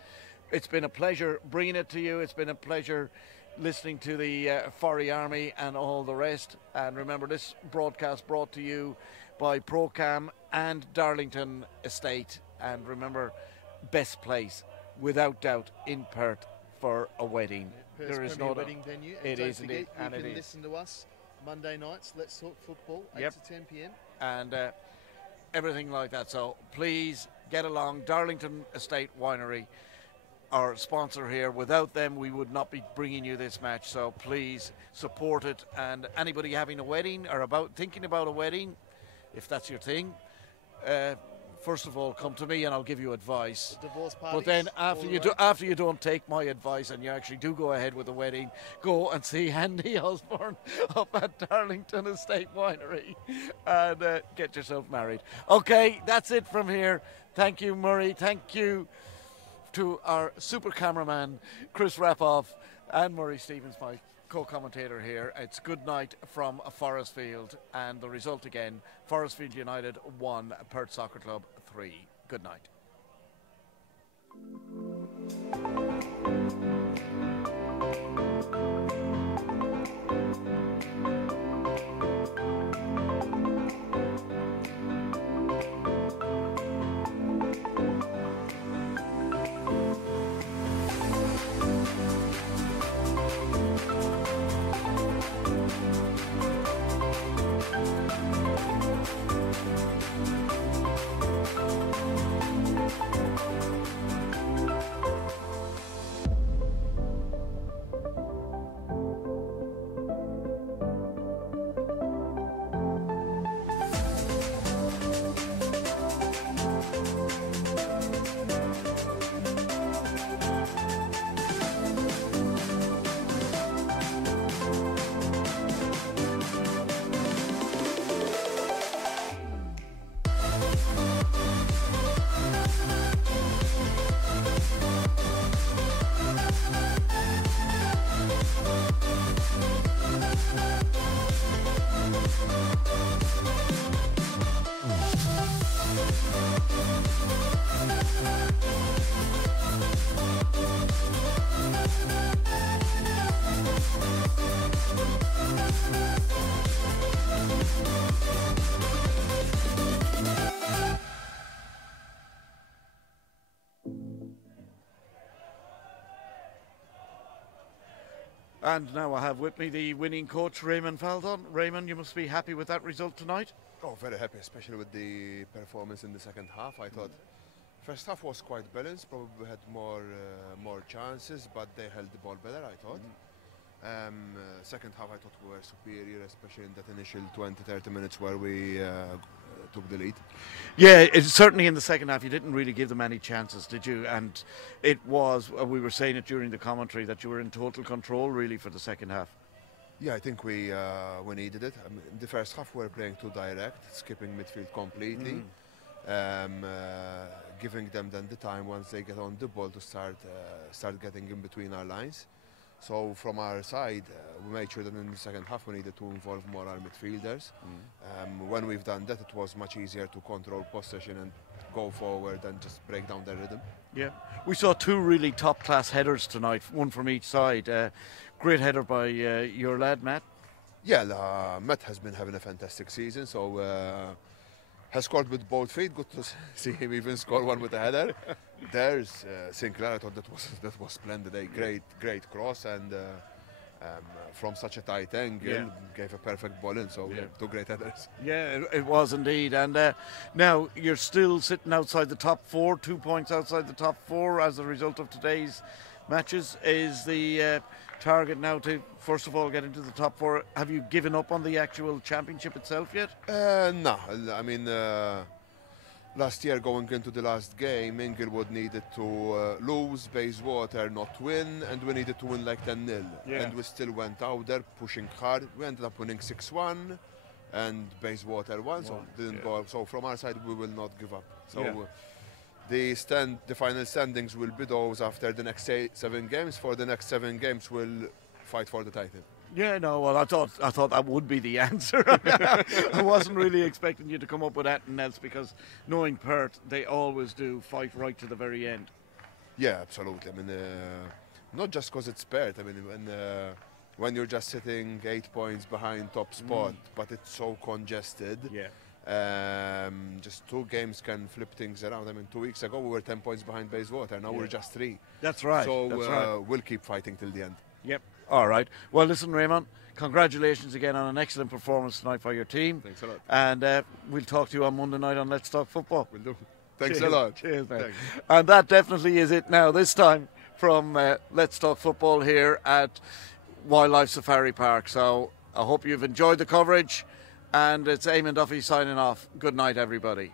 It's been a pleasure bringing it to you. It's been a pleasure listening to the Forry Army and all the rest. And remember, this broadcast brought to you by Procam and Darlington Estate. And remember, best place, without doubt, in Perth for a wedding. Perth's there is premier no wedding venue. And it don't is forget, indeed, and you it can is. listen to us Monday nights, Let's Talk Football, 8 to 10 p.m. And everything like that. So please get along. Darlington Estate Winery, our sponsor here. Without them, we would not be bringing you this match. So please support it. And anybody having a wedding or thinking about a wedding, if that's your thing, first of all, come to me and I'll give you advice. Divorce parties, but then after you don't take my advice and you actually do go ahead with the wedding, go and see Andy Osborne up at Darlington Estate Winery and get yourself married. Okay, that's it from here. Thank you, Murray. Thank you to our super cameraman, Chris Rapoff, and Murray Stevens, my co-commentator here. It's good night from Forrestfield, and the result again, Forrestfield United 1, Perth Soccer Club 3. Good night. And now I have with me the winning coach, Raymond Faldon. Raymond, you must be happy with that result tonight? Oh, very happy, especially with the performance in the second half. I thought first half was quite balanced, probably had more chances, but they held the ball better, I thought. Second half, I thought we were superior, especially in that initial 20-30 minutes where we took the lead. Yeah, it's certainly in the second half you didn't really give them any chances, did you? And it was, we were saying it during the commentary, that you were in total control really for the second half. Yeah, I think we needed it. I mean, in the first half we were playing too direct, skipping midfield completely, giving them then the time once they get on the ball to start getting in between our lines. So from our side, we made sure that in the second half we needed to involve more our midfielders. When we've done that, it was much easier to control possession and go forward and just break down their rhythm. Yeah, we saw two really top-class headers tonight, one from each side. Great header by your lad, Matt. Yeah, Matt has been having a fantastic season, so has scored with both feet. Good to see him even score one with a header. There's Sinclair. I thought that was splendid. A great cross, and from such a tight angle, gave a perfect ball in. So two great headers. Yeah, it was indeed. And now you're still sitting outside the top four, 2 points outside the top four as a result of today's matches. Is the target now to first of all get into the top four? Have you given up on the actual championship itself yet? No, I mean last year going into the last game, Inglewood needed to lose, Bayswater not win, and we needed to win like 10-0. And we still went out there pushing hard. We ended up winning 6-1 and Bayswater won, so didn't go. So from our side we will not give up. So the final standings will be those after the next 7 games. For the next 7 games, we'll fight for the title. Yeah, no, well, I thought that would be the answer. I wasn't really expecting you to come up with anything else, because knowing Perth, they always do fight right to the very end. Yeah, absolutely. I mean, not just because it's Perth. I mean, when you're just sitting 8 points behind top spot, but it's so congested. Just 2 games can flip things around. I mean, 2 weeks ago we were 10 points behind Bayswater. Now we're just 3. That's right. So we'll keep fighting till the end. Yep. All right. Well, listen, Raymond, congratulations again on an excellent performance tonight for your team. Thanks a lot. And we'll talk to you on Monday night on Let's Talk Football. We'll do. Thanks a lot. Cheers, man. And that definitely is it now. This time from Let's Talk Football here at Wildlife Safari Park. So I hope you've enjoyed the coverage. And it's Eamon Duffy signing off. Good night, everybody.